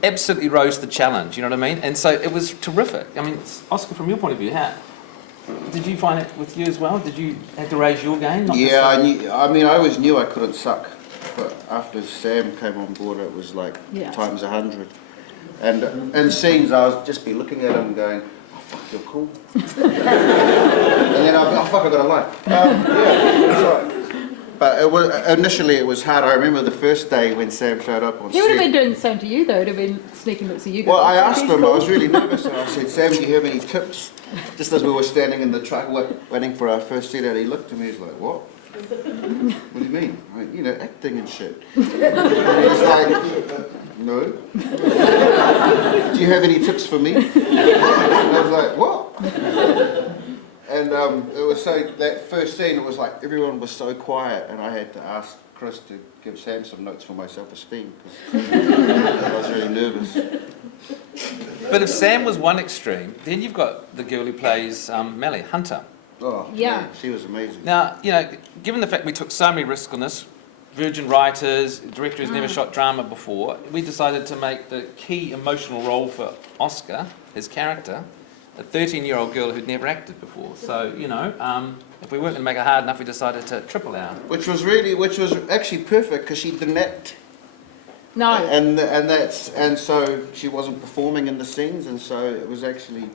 absolutely rose the challenge, you know what I mean? And so it was terrific. I mean, Oscar, from your point of view, how did you find it with you as well? Did you have to raise your game? Yeah, I always knew I couldn't suck, but after Sam came on board, it was like times 100. And in scenes, I would just be looking at him going, "Oh fuck, you're cool," and then I'd be, "Oh fuck, I got a line." Yeah, that's right. But initially it was hard. I remember the first day when Sam showed up on set. He would have been doing the same to you, though. It would have been sneaking looks at you. Well, I asked him, I was really nervous, and I said, "Sam, do you have any tips?" Just as we were standing in the truck waiting for our first set out, he looked at me, he's like, "What? What do you mean?" I went, "You know, acting and shit." And he's like, "No." "Do you have any tips for me?" And I was like, "What?" And it was so, that first scene, it was like everyone was so quiet, and I had to ask Chris to give Sam some notes for my self-esteem, because I was really nervous. But if Sam was one extreme, then you've got the girl who plays Melly, Hunter. Oh, Yeah. man, she was amazing. Now, you know, given the fact we took so many risks on this, virgin writers, director who's never shot drama before, we decided to make the key emotional role for Oscar, his character, a 13-year-old girl who'd never acted before. So, you know, if we weren't going to make it hard enough, we decided to triple our. Which was actually perfect, because she didn't act. No. And so she wasn't performing in the scenes, and so it was actually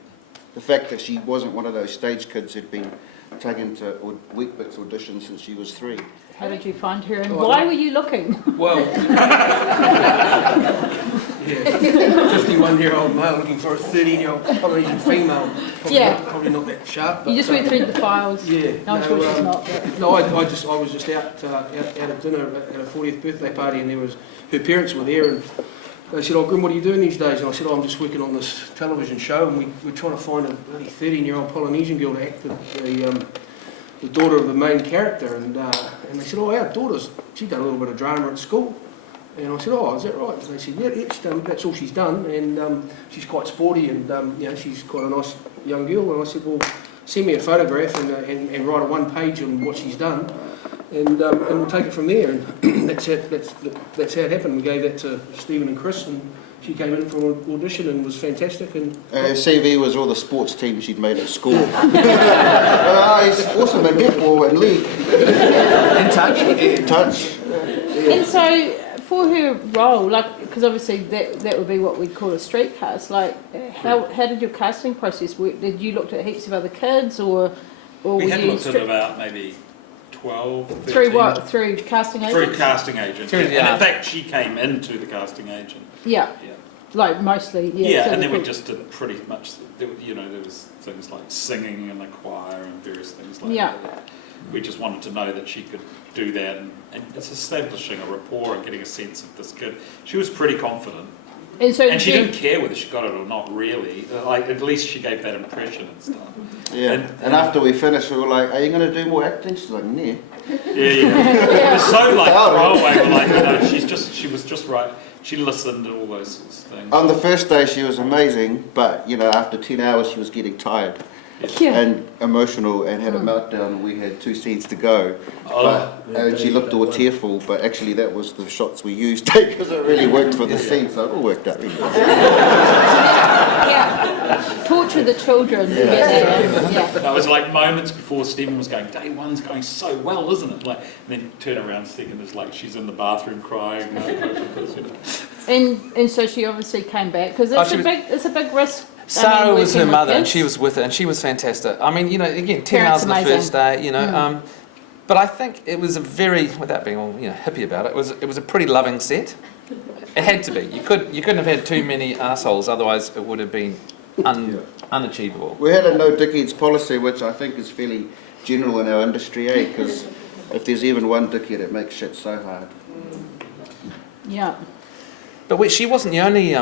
the fact that she wasn't one of those stage kids who'd been taken to Weekbits auditions since she was 3. How did you find her, and why were you looking? well, yeah, 51-year-old male looking for a 13-year-old Polynesian female. Probably not that sharp. But, You just went through the files. Yeah. No, I'm sure she's not. But. No, I was just out at dinner at a 40th birthday party, and her parents were there, and they said, "Oh, Grim, what are you doing these days?" And I said, "Oh, I'm just working on this television show, and we're trying to find a bloody 13-year-old Polynesian girl to act the daughter of the main character." And they said, "Oh, our daughter's, she's done a little bit of drama at school." And I said, "Oh, is that right?" And they said, "Yeah, she's done, that's all she's done, and she's quite sporty, and you know, she's quite a nice young girl." And I said, "Well, send me a photograph and write a 1-page on what she's done, and we'll take it from there." And that's how it happened. We gave that to Stephen and Chris, and she came in for an audition and was fantastic. And her CV was all the sports teams she'd made at school. He's awesome at netball and league. In touch. Yeah. And so, for her role, like, because obviously that would be what we'd call a street cast. Like, how did your casting process work? Did you look at heaps of other kids, or We had you looked at about maybe 12, 13. through what? Through casting agents? Through casting agents. Through, And yeah. in fact, she came into the casting agent. Yeah. Yeah. Like mostly, yeah. Yeah, so and then we people- just did pretty much, there was things like singing in the choir and various things like Yeah. that. We just wanted to know that she could do that, and it's establishing a rapport and getting a sense of this kid. She was pretty confident, And so and she didn't care whether she got it or not, really. Like, at least she gave that impression and stuff. Yeah. And after we finished, we were like, "Are you going to do more acting?" She's like, "Nah." It was so like throwaway, but like, you know, she was just right. She listened and all those sorts of things. On the first day, she was amazing, but you know, after 10 hours, she was getting tired Yeah. and emotional, and had a meltdown. And we had 2 scenes to go, and she looked all tearful. But actually, that was the shots we used because it really worked for the scene. So it all worked out. Really well. yeah. Torture to the children. It was like moments before Stephen was going, day one's going so well, isn't it? Like, and then turn around second is like she's in the bathroom crying. And so she obviously came back because it's a big risk. Sarah was her working with mother, and kids. she was with her, and she was fantastic. I mean, again, 10 Parents hours on the amazing. first day, but I think it was a very, without being all hippie about it, it was a pretty loving set. It had to be. You couldn't have had too many assholes, otherwise it would have been unachievable. We had a no dickheads policy, which I think is fairly general in our industry, because if there's even one dickhead, it makes shit so hard. Yeah. But she wasn't the only.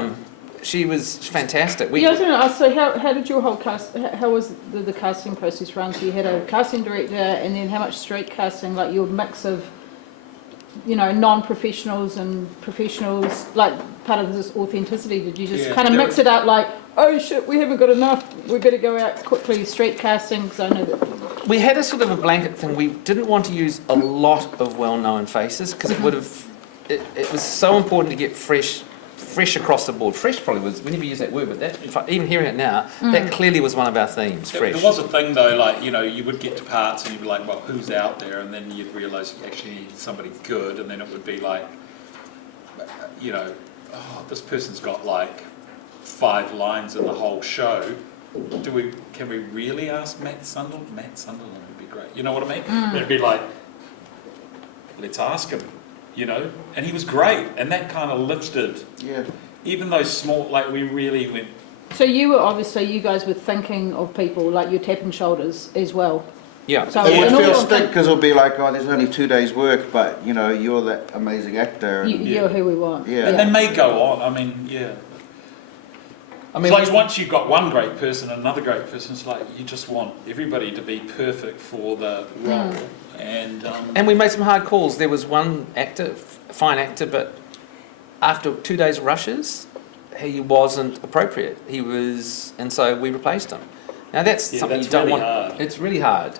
She was fantastic. I was going to ask, so how did your whole cast, how was the casting process run? So you had a casting director, and then how much straight casting, like your mix of, non-professionals and professionals, like part of this authenticity? Did you just kind of mix it up like, oh shit, we haven't got enough, we better go out quickly, straight casting? Because I know that. We had a sort of a blanket thing. We didn't want to use a lot of well-known faces because it would have. It was so important to get fresh across the board. Fresh probably was, we never use that word, but that, even hearing it now, that clearly was one of our themes, fresh. There was a thing though, like, you would get to parts and you'd be like, well, who's out there? And then you'd realise you actually need somebody good, and then it would be like, this person's got like 5 lines in the whole show. Can we really ask Matt Sunderland? Matt Sunderland would be great. You know what I mean? It'd be like, let's ask him. And he was great, and that kind of lifted. Yeah. Even those small, like we really went. So you guys were thinking of people, like you're tapping shoulders as well. Yeah. So It would in feel all stink because it'll be like, oh, there's only 2 days' work, but you're that amazing actor. And, you're who we want. Yeah. And they may go on. I mean, yeah. I mean, It's like once you've got one great person and another great person, it's like you just want everybody to be perfect for the role. and we made some hard calls. There was one actor, fine actor, but after 2 days rushes, he wasn't appropriate. And so we replaced him. Now that's something that's you don't really want. hard. It's really hard.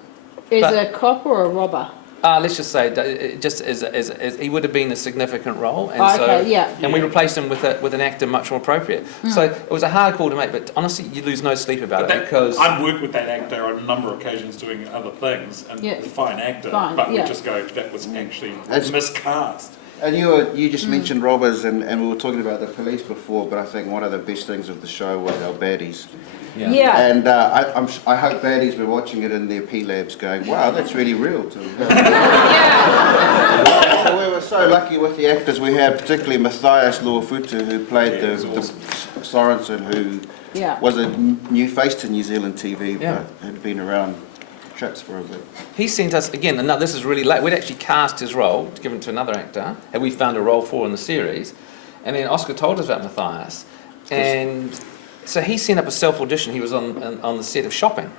Is But- a cop or a robber? Let's just say, just as he would have been a significant role, and and we replaced him with an actor much more appropriate. So it was a hard call to make, but honestly, you lose no sleep about it because I've worked with that actor on a number of occasions doing other things, and fine actor, but we just go, that was actually miscast. And you just mentioned robbers, and we were talking about the police before, but I think one of the best things of the show was our baddies. Yeah. And I hope baddies were watching it in their P-labs going, wow, that's really real to them. We were so lucky with the actors we had, particularly Matthias Luafutu, who played the Sorensen, who was a new face to New Zealand TV, but had been around trips for a bit. he sent us, again, and now this is really late, we'd actually cast his role, to give it to another actor, and we found a role for in the series, and then Oscar told us about Matthias, and so he sent up a self-audition. He was on the set of Shopping.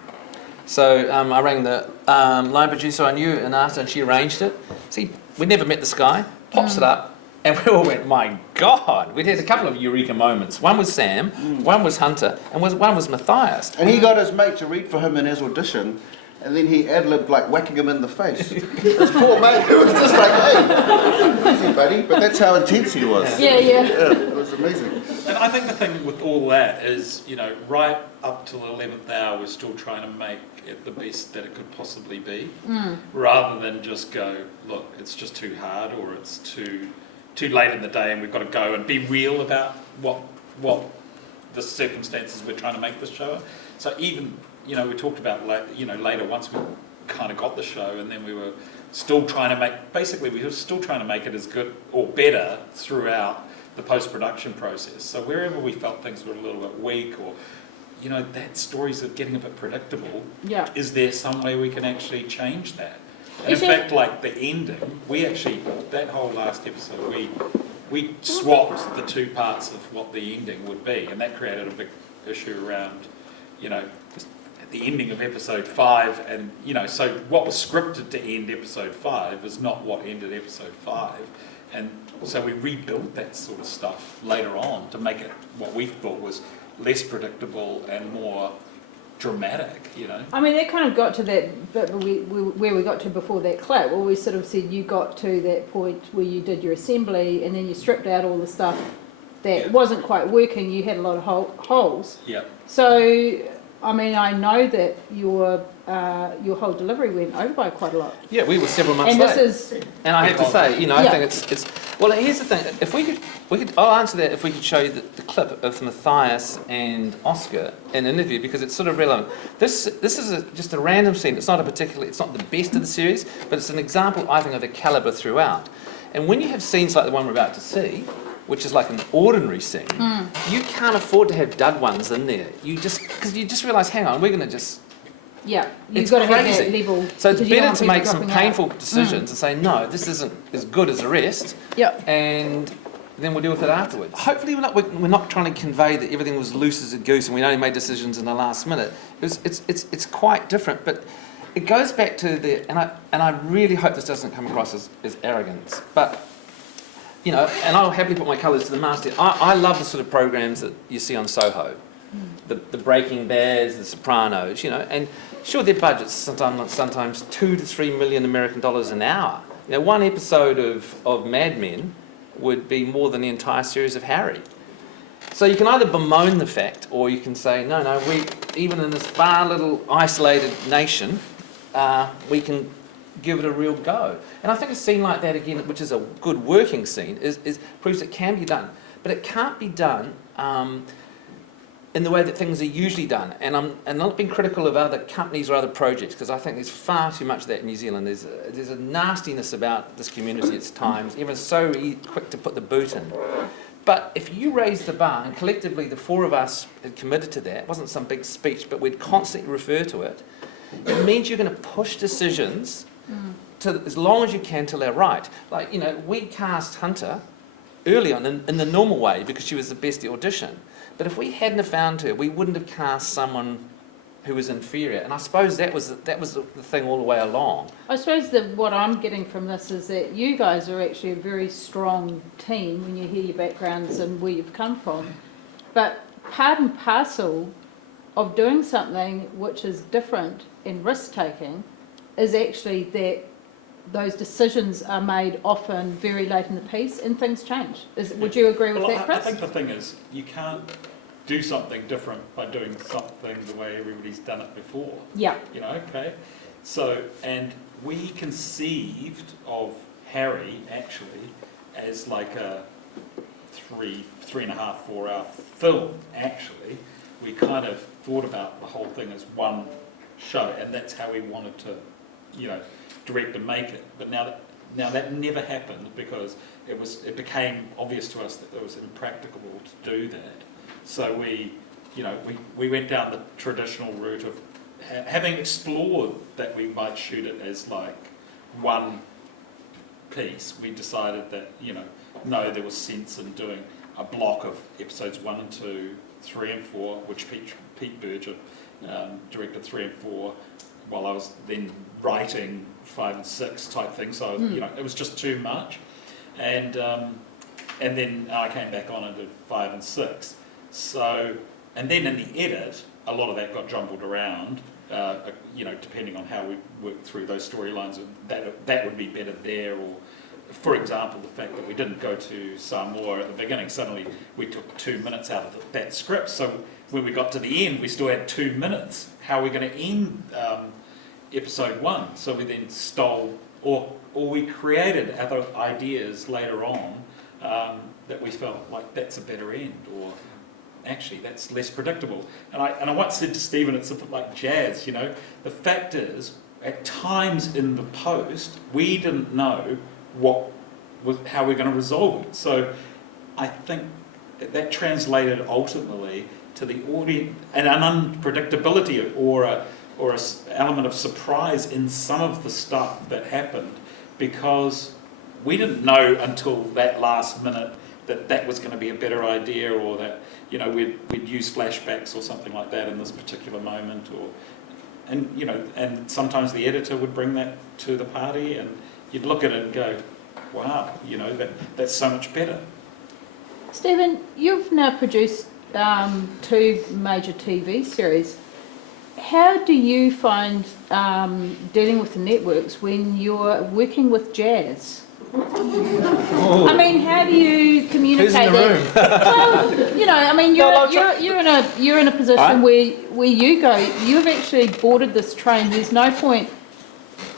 So I rang the line producer I knew and asked her, and she arranged it. See, we never met this guy, pops it up, and we all went, my God. We'd had a couple of eureka moments. One was Sam, one was Hunter, and one was Matthias. And he got his mate to read for him in his audition, and then he ad-libbed like whacking him in the face. This poor mate, it was just like, hey, easy buddy. But that's how intense he was. Yeah. It was amazing. And I think the thing with all that is, right up till the 11th hour, we're still trying to make it the best that it could possibly be, rather than just go, look, it's just too hard, or it's too late in the day, and we've got to go and be real about what the circumstances we're trying to make this show. So even, we talked about later, once we kind of got the show, and then we were still trying to make it as good or better throughout the post-production process. So wherever we felt things were a little bit weak, or that stories are getting a bit predictable, is there some way we can actually change that? And in fact, like the ending, that whole last episode, we swapped the 2 parts of what the ending would be, and that created a big issue around, the ending of episode 5, and so what was scripted to end episode 5 is not what ended episode 5, and so we rebuilt that sort of stuff later on to make it what we thought was less predictable and more dramatic, I mean, that kind of got to that bit where we got to before that clip, where we sort of said you got to that point where you did your assembly and then you stripped out all the stuff that wasn't quite working. You had a lot of holes. Yeah. So I mean, I know that your whole delivery went over by quite a lot. Yeah, we were several months And late. this is, And I have to say, you know, I Yeah. think it's. Well, here's the thing. If we could. I'll answer that if we could show you the clip of Matthias and Oscar in an interview, because it's sort of relevant. This is just a random scene. It's not it's not the best of the series, but it's an example, I think, of the calibre throughout. And when you have scenes like the one we're about to see, which is like an ordinary scene, you can't afford to have dud ones in there. Because you just realise, hang on, we're going to just. yeah, you've It's got to have crazy. that level. So it's because you don't better want to people make some dropping out. painful decisions and say, no, this isn't as good as the rest, Yeah. and then we'll deal with it afterwards. Hopefully we're not trying to convey that everything was loose as a goose and we only made decisions in the last minute. It's quite different, but it goes back to and I really hope this doesn't come across as arrogance, but you know, and I'll happily put my colours to the mast. I love the sort of programs that you see on Soho, the Breaking Bads, the Sopranos, you know, and sure, their budgets sometimes $2 to $3 million American dollars an hour. You know, one episode of Mad Men would be more than the entire series of Harry. So you can either bemoan the fact, or you can say, no, we, even in this far little isolated nation, we can give it a real go. And I think a scene like that, again, which is a good working scene, proves it can be done. But it can't be done in the way that things are usually done. And I'm not being critical of other companies or other projects, because I think there's far too much of that in New Zealand. There's a nastiness about this community at times. Everyone's so quick to put the boot in. But if you raise the bar, and collectively the four of us had committed to that, it wasn't some big speech, but we'd constantly refer to it, it means you're going to push decisions to as long as you can till they're right. Like, you know, we cast Hunter early on in the normal way because she was the best at the audition. But if we hadn't have found her, we wouldn't have cast someone who was inferior. And I suppose that was the thing all the way along. I suppose what I'm getting from this is that you guys are actually a very strong team when you hear your backgrounds and where you've come from. But part and parcel of doing something which is different and risk-taking is actually that those decisions are made often very late in the piece and things change. Would you agree with that, Chris? I think the thing is, you can't do something different by doing something the way everybody's done it before. Yeah. You know, okay? So, and we conceived of Harry, actually, as like a 3.5, 4 hour film, actually. We kind of thought about the whole thing as one show, and that's how we wanted to, you know, direct and make it. But now that never happened because it became obvious to us that it was impracticable to do that. So we went down the traditional route of having explored that we might shoot it as like one piece. We decided that, you know, no, there was sense in doing a block of episodes 1 and 2, 3 and 4, which Pete Berger directed 3 and 4, while I was then writing 5 and 6 type thing. So you know, it was just too much, and then I came back on and did 5 and 6. So, and then in the edit, a lot of that got jumbled around. You know, depending on how we worked through those storylines, that would be better there, or, for example, the fact that we didn't go to Samoa at the beginning, suddenly we took 2 minutes out of that script. So when we got to the end, we still had 2 minutes. How are we going to end episode 1? So we then stole, or we created other ideas later on that we felt like that's a better end, or actually that's less predictable. And I once said to Stephen, it's a bit like jazz, you know. The fact is, at times in the post, we didn't know how we're going to resolve it. So I think that translated ultimately to the audience an unpredictability or an element of surprise in some of the stuff that happened, because we didn't know until that last minute that was going to be a better idea, or that, you know, we'd use flashbacks or something like that in this particular moment, and you know, and sometimes the editor would bring that to the party, and you'd look at it and go, wow, you know, that's so much better. Stephen, you've now produced 2 major TV series. How do you find dealing with the networks when you're working with jazz? I mean, how do you communicate Who's in the room? Well, you know, I mean, No, I'll try- you're in a position Alright. where you go. You've actually boarded this train. There's no point.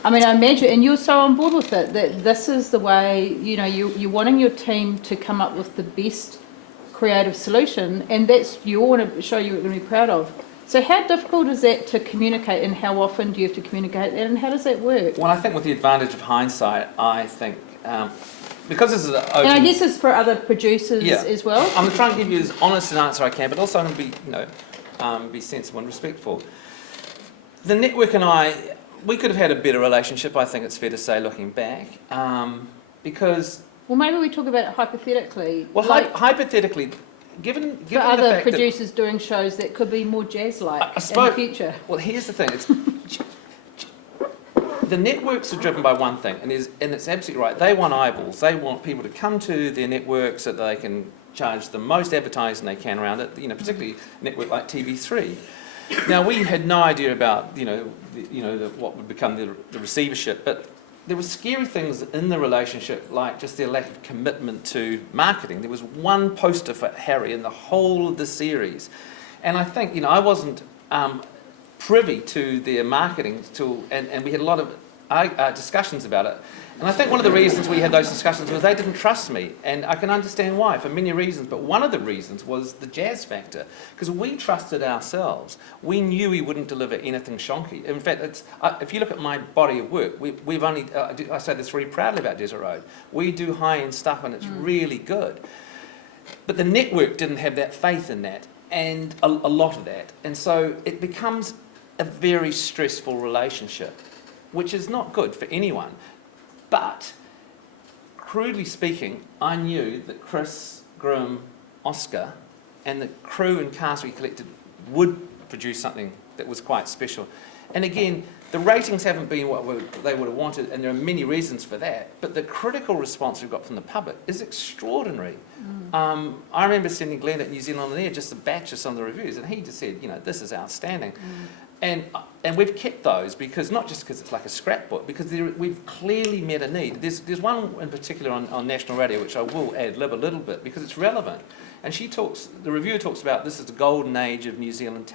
I mean, I imagine, and you're so on board with it that this is the way. You know, you're wanting your team to come up with the best creative solution, and that's you all want to show you're going to be proud of. So, how difficult is that to communicate, and how often do you have to communicate that, and how does that work? Well, I think with the advantage of hindsight, I think because this is an open... And I guess it's for other producers Yeah. as well. I'm going to try and give you as honest an answer I can, but also I'm going to be, you know, be sensible and respectful. The network and I, we could have had a better relationship, I think it's fair to say, looking back, because... Well, maybe we talk about it hypothetically. Well, like hypothetically, given for the other fact that... producers doing shows that could be more jazz-like I in suppose- the future. Well, here's the thing. The networks are driven by one thing, and it's absolutely right. They want eyeballs. They want people to come to their network so that they can charge the most advertising they can around it. You know, particularly a network like TV3. Now, we had no idea about what would become the receivership, but there were scary things in the relationship, like just their lack of commitment to marketing. There was one poster for Harry in the whole of the series, and I think I wasn't privy to their marketing tool, and we had a lot of discussions about it. And I think one of the reasons we had those discussions was they didn't trust me, and I can understand why for many reasons, but one of the reasons was the jazz factor, because we trusted ourselves. We knew we wouldn't deliver anything shonky. In fact, if you look at my body of work, we've only, I say this very proudly about Desert Road, we do high-end stuff and it's really good. But the network didn't have that faith in that, and a lot of that. And so it becomes a very stressful relationship, which is not good for anyone. But, crudely speaking, I knew that Chris, Grim, Oscar, and the crew and cast we collected would produce something that was quite special. And again, the ratings haven't been what they would have wanted, and there are many reasons for that, but the critical response we've got from the public is extraordinary. I remember sending Glenn at New Zealand On Air just a batch of some of the reviews, and he just said, this is outstanding. And we've kept those because not just because it's like a scrapbook, because we've clearly met a need. There's one in particular on national radio which I will ad-lib a little bit because it's relevant. And the reviewer talks about this is the golden age of New Zealand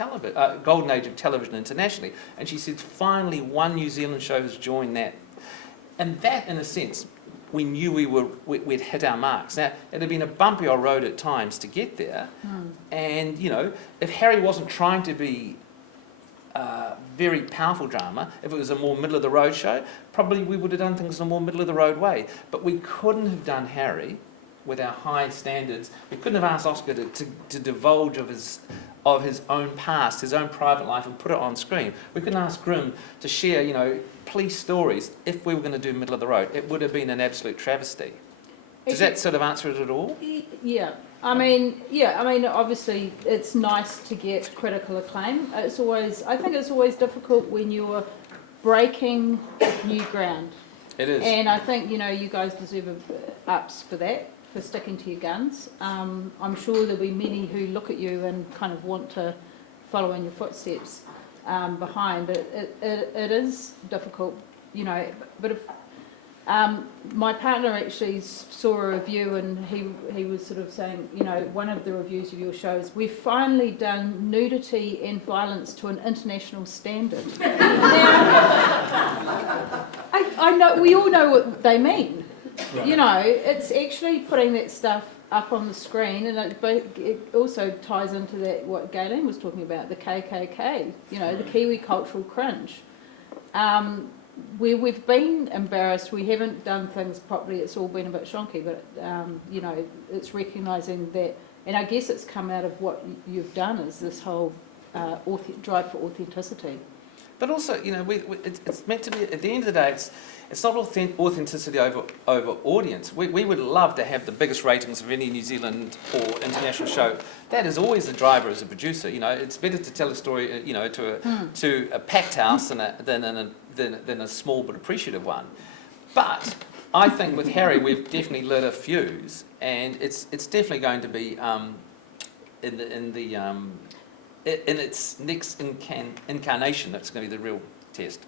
golden age of television internationally. And she said finally one New Zealand show has joined that. And that, in a sense, we knew we'd hit our marks. Now, it had been a bumpy old road at times to get there. And, if Harry wasn't trying to be very powerful drama, if it was a more middle-of-the-road show, probably we would have done things in a more middle-of-the-road way. But we couldn't have done Harry with our high standards. We couldn't have asked Oscar to divulge of his own past, his own private life, and put it on screen. We couldn't ask Grim to share, police stories if we were going to do middle of the road. It would have been an absolute travesty. Does that sort of answer it at all? Yeah. I mean, obviously it's nice to get critical acclaim. I think it's always difficult when you're breaking new ground. It is. And I think, you guys deserve ups for that, for sticking to your guns. I'm sure there'll be many who look at you and kind of want to follow in your footsteps behind. It is difficult, but if my partner actually saw a review and he was sort of saying, one of the reviews of your shows, we've finally done nudity and violence to an international standard. Now, I know, we all know what they mean. Right. It's actually putting that stuff up on the screen, and it also ties into that what Galen was talking about, the KKK, the Kiwi cultural cringe. We've been embarrassed, we haven't done things properly, it's all been a bit shonky, but, it's recognising that, and I guess it's come out of what you've done, is this whole drive for authenticity. But also, it's meant to be, at the end of the day, it's not authenticity over audience. We would love to have the biggest ratings of any New Zealand or international show. That is always the driver as a producer. It's better to tell a story, to a packed house than a small but appreciative one. But I think with Harry, we've definitely lit a fuse, and it's definitely going to be in its next incarnation, that's going to be the real test.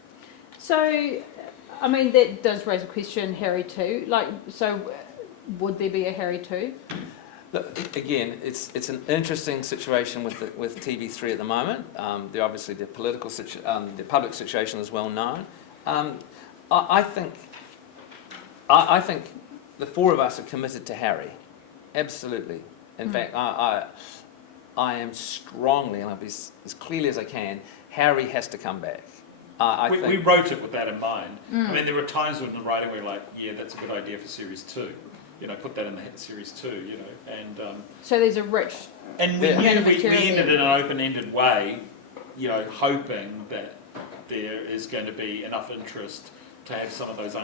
So, I mean, that does raise a question, Harry 2. Like, so would there be a Harry 2? Look, again, it's an interesting situation with TV3 at the moment. They're obviously the the public situation is well known. I think the four of us are committed to Harry, absolutely. In fact, I am strongly, and I'll be as clearly as I can, Harry has to come back. We wrote it with that in mind. I mean, there were times when the writing we were like, yeah, that's a good idea for series 2. You know, put that in the series 2. You know, and So there's a rich. and we Yeah. knew we Material ended there. in an open-ended way. You know, hoping that there is going to be enough interest to have some of those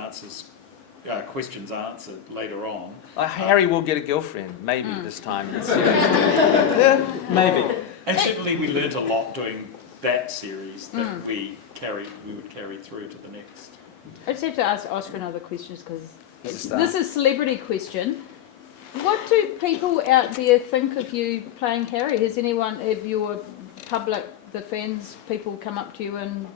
questions answered later on. Harry will get a girlfriend, maybe this time in the series. Yeah, maybe. And certainly we learnt a lot doing that series that we would carry through to the next. I just have to ask Oscar another question because This is this is celebrity question. What do people out there think of you playing Harry? Have your public, the fans, people come up to you and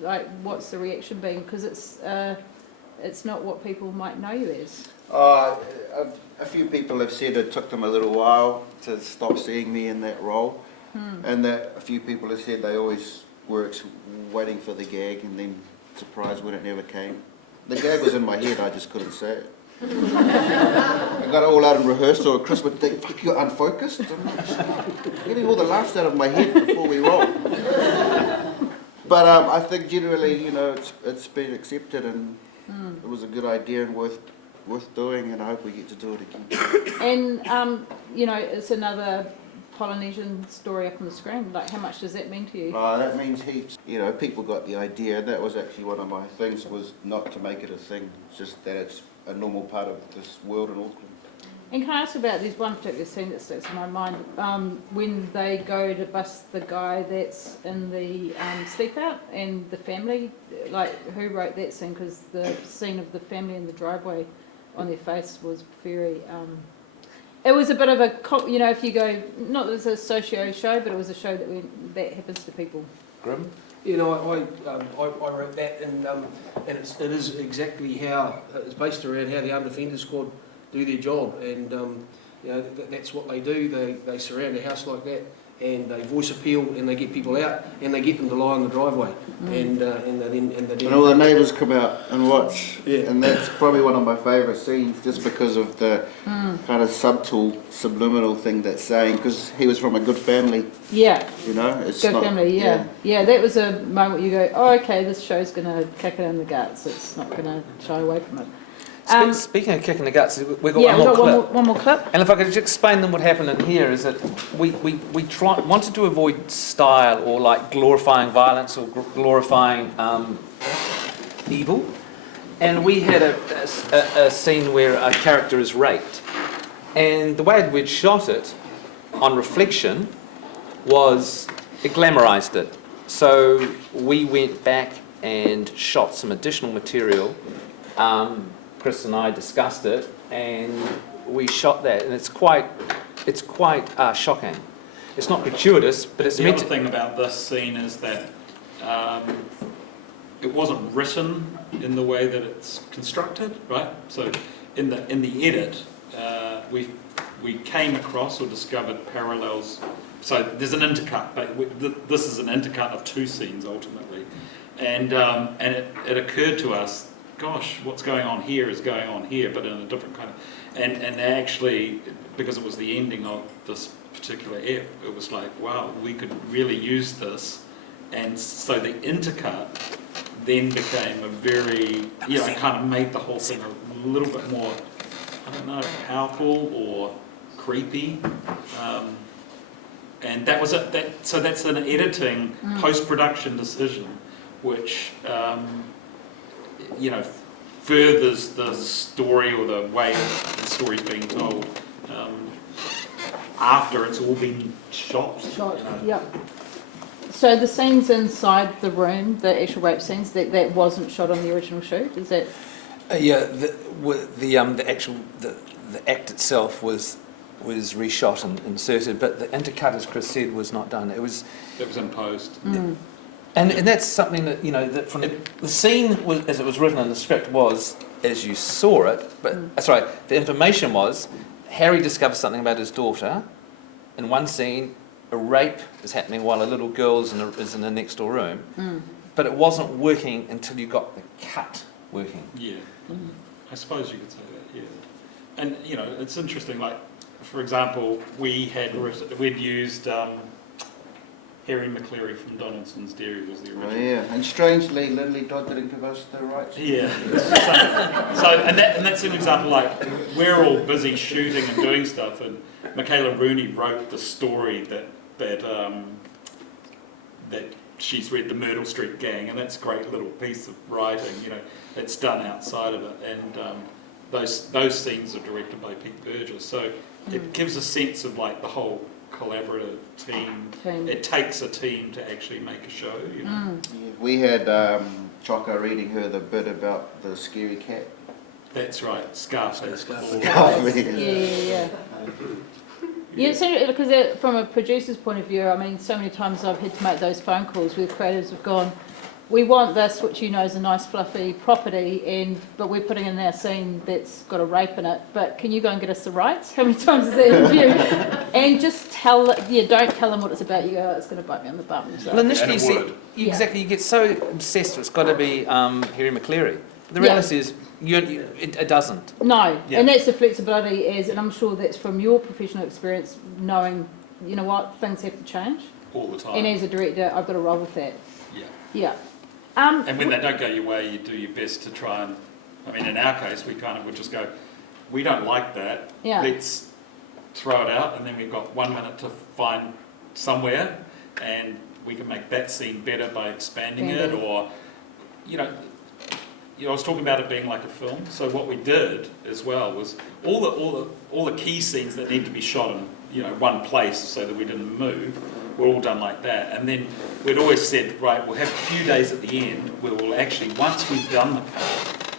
like, what's the reaction been? Because it's not what people might know you as. A few people have said it took them a little while to stop seeing me in that role, and that a few people have said they always were waiting for the gag and then surprised when it never came. The gag was in my head, I just couldn't say it. I got it all out in rehearsal, and Chris would think, fuck, you're unfocused. I'm like, getting all the laughs out of my head before we roll. But I think generally, you know, it's been accepted, and it was a good idea and worth doing, and I hope we get to do it again. And, you know, it's another Polynesian story up on the screen. Like, how much does that mean to you? That means heaps. You know, people got the idea, and that was actually one of my things, was not to make it a thing, just that it's a normal part of this world in Auckland. And can I ask about, there's one particular scene that sticks in my mind, when they go to bust the guy that's in the sleep out and the family, like, who wrote that scene? Because the scene of the family in the driveway on their face was very, it was a bit of a, you know, if you go, not that it's a socio show, but it was a show that happens to people. Grim? You know, I wrote that, and it is exactly how it's based around how the under-offender squad do their job, and you know that's what they do. They surround a house like that, and they voice appeal, and they get people out, and they get them to lie on the driveway, and all the neighbours come out and watch, Yeah. and that's probably one of my favourite scenes, just because of the kind of subtle, subliminal thing that's saying, because he was from a good family, Yeah, you know. It's good not, family, yeah. Yeah, that was a moment you go, oh, okay, this show's going to kick it in the guts. It's not going to shy away from it. Speaking of kicking the guts, we've got Yeah, one more we've got clip. one more clip. And if I could just explain them what happened in here is that we wanted to avoid style or like glorifying violence or glorifying evil. And we had a scene where a character is raped. And the way we'd shot it on reflection was it glamorised it. So we went back and shot some additional material. Chris and I discussed it, and we shot that, and it's quite shocking. It's not gratuitous, but it's The meant other thing about this scene is that it wasn't written in the way that it's constructed, right? So in the edit, we came across or discovered parallels. So there's an intercut, but this is an intercut of two scenes ultimately, and it occurred to us, gosh, what's going on here is going on here, but in a different kind of, and actually, because it was the ending of this particular ep, it was like, wow, we could really use this, and so the intercut then became a very, it kind of made the whole thing a little bit more, I don't know, powerful or creepy, and that was it. So that's an editing post-production decision, which furthers the story or the way the story's being told after it's all been shot. Yep. So the scenes inside the room, the actual rape scenes, that wasn't shot on the original shoot, is that? The act itself was reshot and inserted, but the intercut, as Chris said, was not done. It was in post. And that's something that, you know, that from the scene was, as it was written in the script was as you saw it, but sorry, the information was Harry discovers something about his daughter. In one scene, a rape is happening while a little girl is in the next door room, but it wasn't working until you got the cut working. Yeah, I suppose you could say that. Yeah, and you know, it's interesting. Like, for example, we'd used Harry McCleary from Donaldson's Dairy was the original. Oh, yeah, and strangely, Lindley Dodd didn't give us the rights. Yeah. So and that's an example. Like, we're all busy shooting and doing stuff, and Michaela Rooney wrote the story that she's read, the Myrtle Street Gang, and that's a great little piece of writing. You know, it's done outside of it, and those scenes are directed by Pete Burgess. So it gives a sense of like the whole collaborative team. It takes a team to actually make a show, you know. Yeah, we had Choco reading her the bit about the scary cat. That's right, Scarface. Yeah. Yeah, so because from a producer's point of view, I mean, so many times I've had to make those phone calls where creatives have gone, we want this, which you know is a nice fluffy property, but we're putting in our scene that's got a rape in it, but can you go and get us the rights? How many times is that interview? And just don't tell them what it's about. You go, oh, it's going to bite me on the bum. So. Well, initially you get so obsessed it's got to be Harry McCleary. The reality is it doesn't. No, and that's the flexibility and I'm sure that's from your professional experience, knowing, you know what, things have to change. All the time. And as a director, I've got to roll with that. Yeah. And when they don't go your way, you do your best to try and, I mean, in our case, we kind of would just go, we don't like that, let's throw it out, and then we've got 1 minute to find somewhere, and we can make that scene better by expanding it, or, you know, I was talking about it being like a film, so what we did as well was all the key scenes that need to be shot in, you know, one place so that we didn't move, were all done like that. And then we'd always said, right, we'll have a few days at the end where we'll actually, once we've done the cut,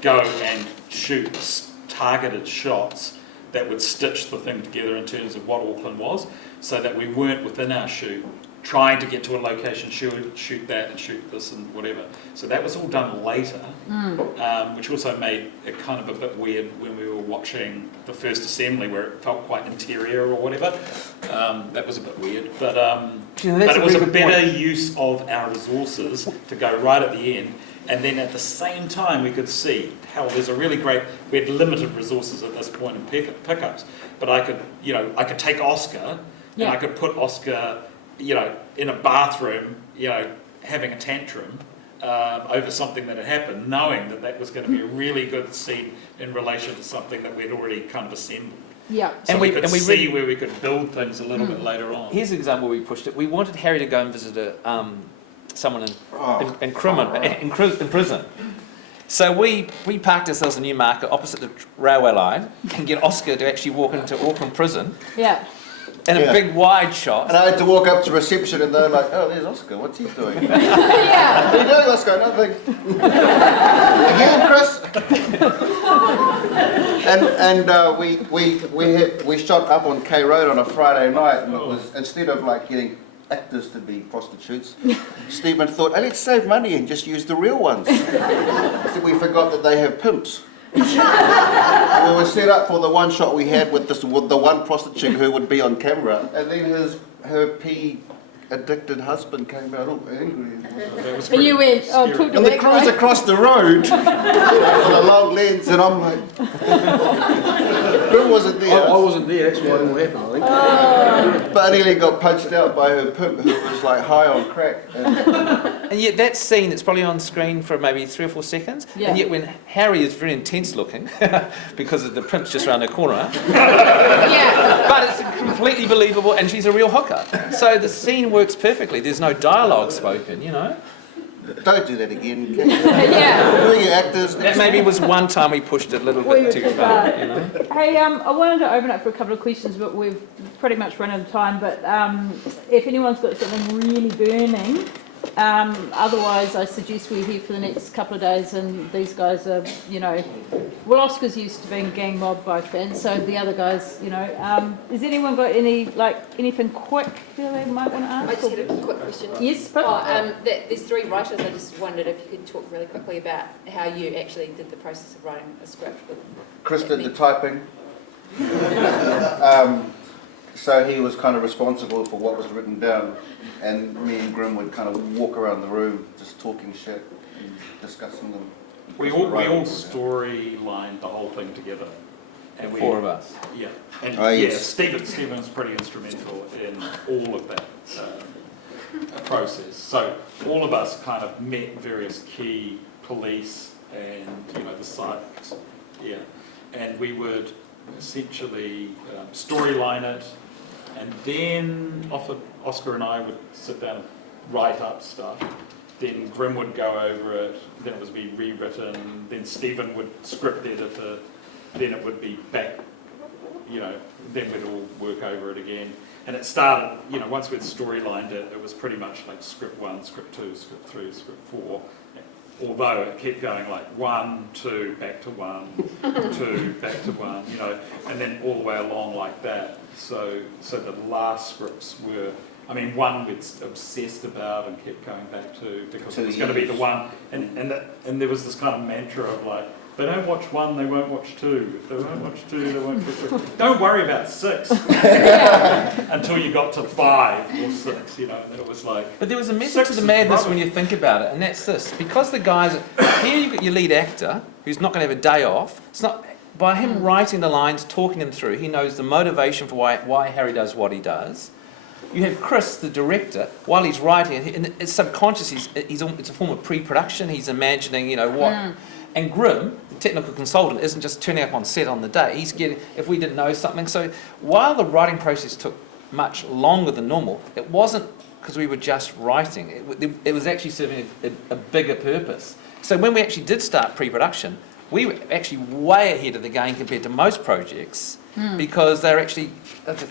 go and shoot targeted shots that would stitch the thing together in terms of what Auckland was, so that we weren't within our shoot trying to get to a location, shoot that and shoot this and whatever. So that was all done later, which also made it kind of a bit weird when we were watching the first assembly where it felt quite interior or whatever. That was a bit weird, but it was a better use of our resources to go right at the end, and then at the same time we could see how there's a really great, we had limited resources at this point in pickups, but I could take Oscar and I could put Oscar, you know, in a bathroom, you know, having a tantrum over something that had happened, knowing that was going to be a really good scene in relation to something that we'd already kind of assembled. Yeah. So and we could see where we could build things a little bit later on. Here's an example where we pushed it. We wanted Harry to go and visit someone in prison. So we parked ourselves in Newmarket opposite the railway line and get Oscar to actually walk into Auckland prison. Yeah. In a big wide shot. And I had to walk up to reception and they're like, oh, there's Oscar, what's he doing? What are you doing, Oscar? Nothing. Again, Chris? and we shot up on K Road on a Friday night, and it was, instead of like getting actors to be prostitutes, Stephen thought, hey, let's save money and just use the real ones. So we forgot that they have pimps. We were set up for the one shot we had with the one prostitute who would be on camera, and then her pee-addicted husband came out all angry. And you went, oh, put and the crew's across the road with a long lens, and I'm like, Crew wasn't there. I wasn't there, that's why it all happened, I think. But I nearly got punched out by her pimp, who was like high on crack. And yet that scene, it's probably on screen for maybe 3 or 4 seconds, and yet when Harry is very intense looking, because of the pimp's just around the corner, but it's completely believable, and she's a real hooker. So the scene works perfectly. There's no dialogue spoken, you know. Don't do that again. Yeah. Who are your actors? That maybe was one time we pushed it a little bit too far, you know. Hey, I wanted to open up for a couple of questions, but we've pretty much run out of time. But if anyone's got something really burning, otherwise I suggest we're here for the next couple of days, and these guys are, you know, well, Oscar's used to being gang mobbed by fans, so the other guys, you know, has anyone got anything quick that they might want to ask? I just had a quick question. Yes, but There's 3 writers. I just wondered if you could talk really quickly about how you actually did the process of writing a script. Chris did the typing. So he was kind of responsible for what was written down, and me and Grim would kind of walk around the room just talking shit and discussing them. We all storylined the whole thing together. And The 4 of us. Yeah, and Oh, yes. Stephen's pretty instrumental in all of that process. So all of us kind of met various key police and the sites, and we would essentially storyline it, and then often Oscar and I would sit down and write up stuff. Then Grim would go over it, then it would be rewritten, then Stephen would script edit it, then it would be back, then we'd all work over it again. And it started, once we'd storylined it, it was pretty much like script 1, script 2, script 3, script 4. Although it kept going like 1, 2, back to 1, 2, back to 1, and then all the way along like that. So the last scripts were, one we'd obsessed about and kept going back to because it was going to be the one, and there was this kind of mantra of like, they don't watch 1, they won't watch 2. If they won't watch 2, they won't watch 3. Don't worry about 6 until you got to 5 or 6, and it was like. But there was a method to the madness when you think about it, and that's this. Because the guys, here you've got your lead actor, who's not going to have a day off. It's not, by him writing the lines, talking them through, he knows the motivation for why Harry does what he does. You have Chris, the director, while he's writing, and it's subconscious, it's a form of pre-production, he's imagining, what. And Grim, the technical consultant, isn't just turning up on set on the day. He's getting, if we didn't know something. So while the writing process took much longer than normal, it wasn't because we were just writing. It was actually serving a bigger purpose. So when we actually did start pre-production, we were actually way ahead of the game compared to most projects because they're actually,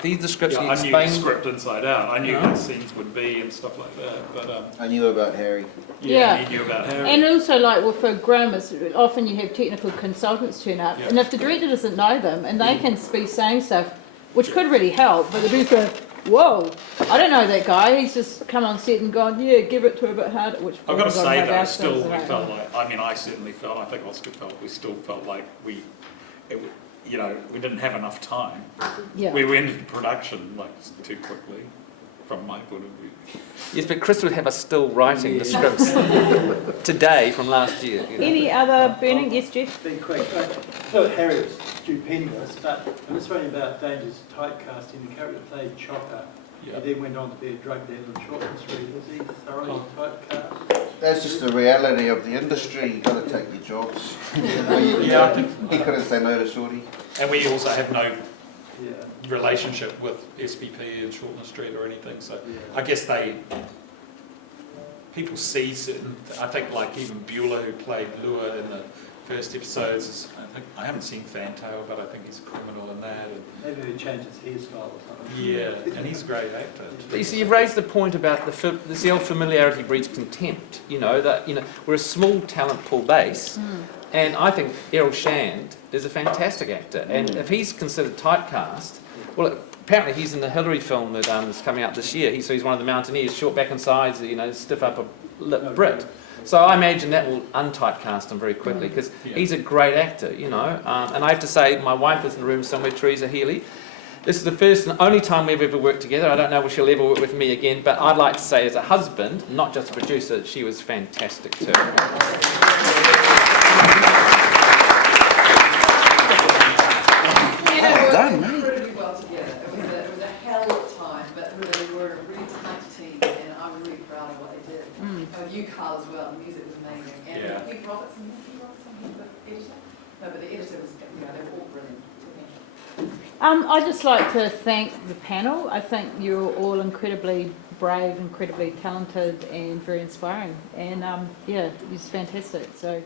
these descriptions I knew the script inside out. I knew what scenes would be and stuff like that. But I knew about Harry. Yeah. He knew about Harry. And also, for grammars, often you have technical consultants turn up, and if the director doesn't know them, and they can be saying stuff, which could really help, but the director, whoa, I don't know that guy, he's just come on set and gone, give it to a bit harder, which I've got to say though, still we right. felt like, I certainly felt, I think Oscar felt, we still felt like we didn't have enough time. Yeah. We went into production like too quickly, from my point of view. Yes, but Chris would have us still writing the scripts today from last year. Any other burning? Yes, Jeff? Be quick. I thought Harry was stupendous, but I'm just wondering about Danger's typecasting. The character played Chopper. Yeah. He then went on to be a drug dealer in Shortland Street. Was he thoroughly typecast? That's just the reality of the industry. You got to take your jobs. I think He couldn't say no to Shorty. And we also have no Yeah. relationship with SPP and Shortland Street or anything, so Yeah. I guess people see certain, I think like even Bueller who played Lua in the first episodes, I haven't seen Fantail, but I think he's a criminal in that. And, Maybe he changed his hairstyle or something. yeah, and he's a great actor. But you see, you've raised the point about the old familiarity breeds contempt. We're a small talent pool base, and I think Errol Shand is a fantastic actor. And if he's considered typecast, well, apparently he's in the Hillary film that is coming out this year. So he's one of the mountaineers, short back and sides, stiff upper lip Brit. So I imagine that will untypecast him very quickly because he's a great actor, And I have to say, my wife is in the room somewhere, Teresa Healy. This is the first and only time we've ever worked together. I don't know if she'll ever work with me again, but I'd like to say as a husband, not just a producer, she was fantastic too. Well done, man. Incredibly well together. It was a hell of a time, but really we're a really tight team, and I'm really proud of what they did. And with you, Carl, as well. The music was amazing, and Hugh Robertson, the editor. No, but the editor was, they were all brilliant. I'd just like to thank the panel. I think you're all incredibly brave, incredibly talented, and very inspiring. And it's fantastic. So.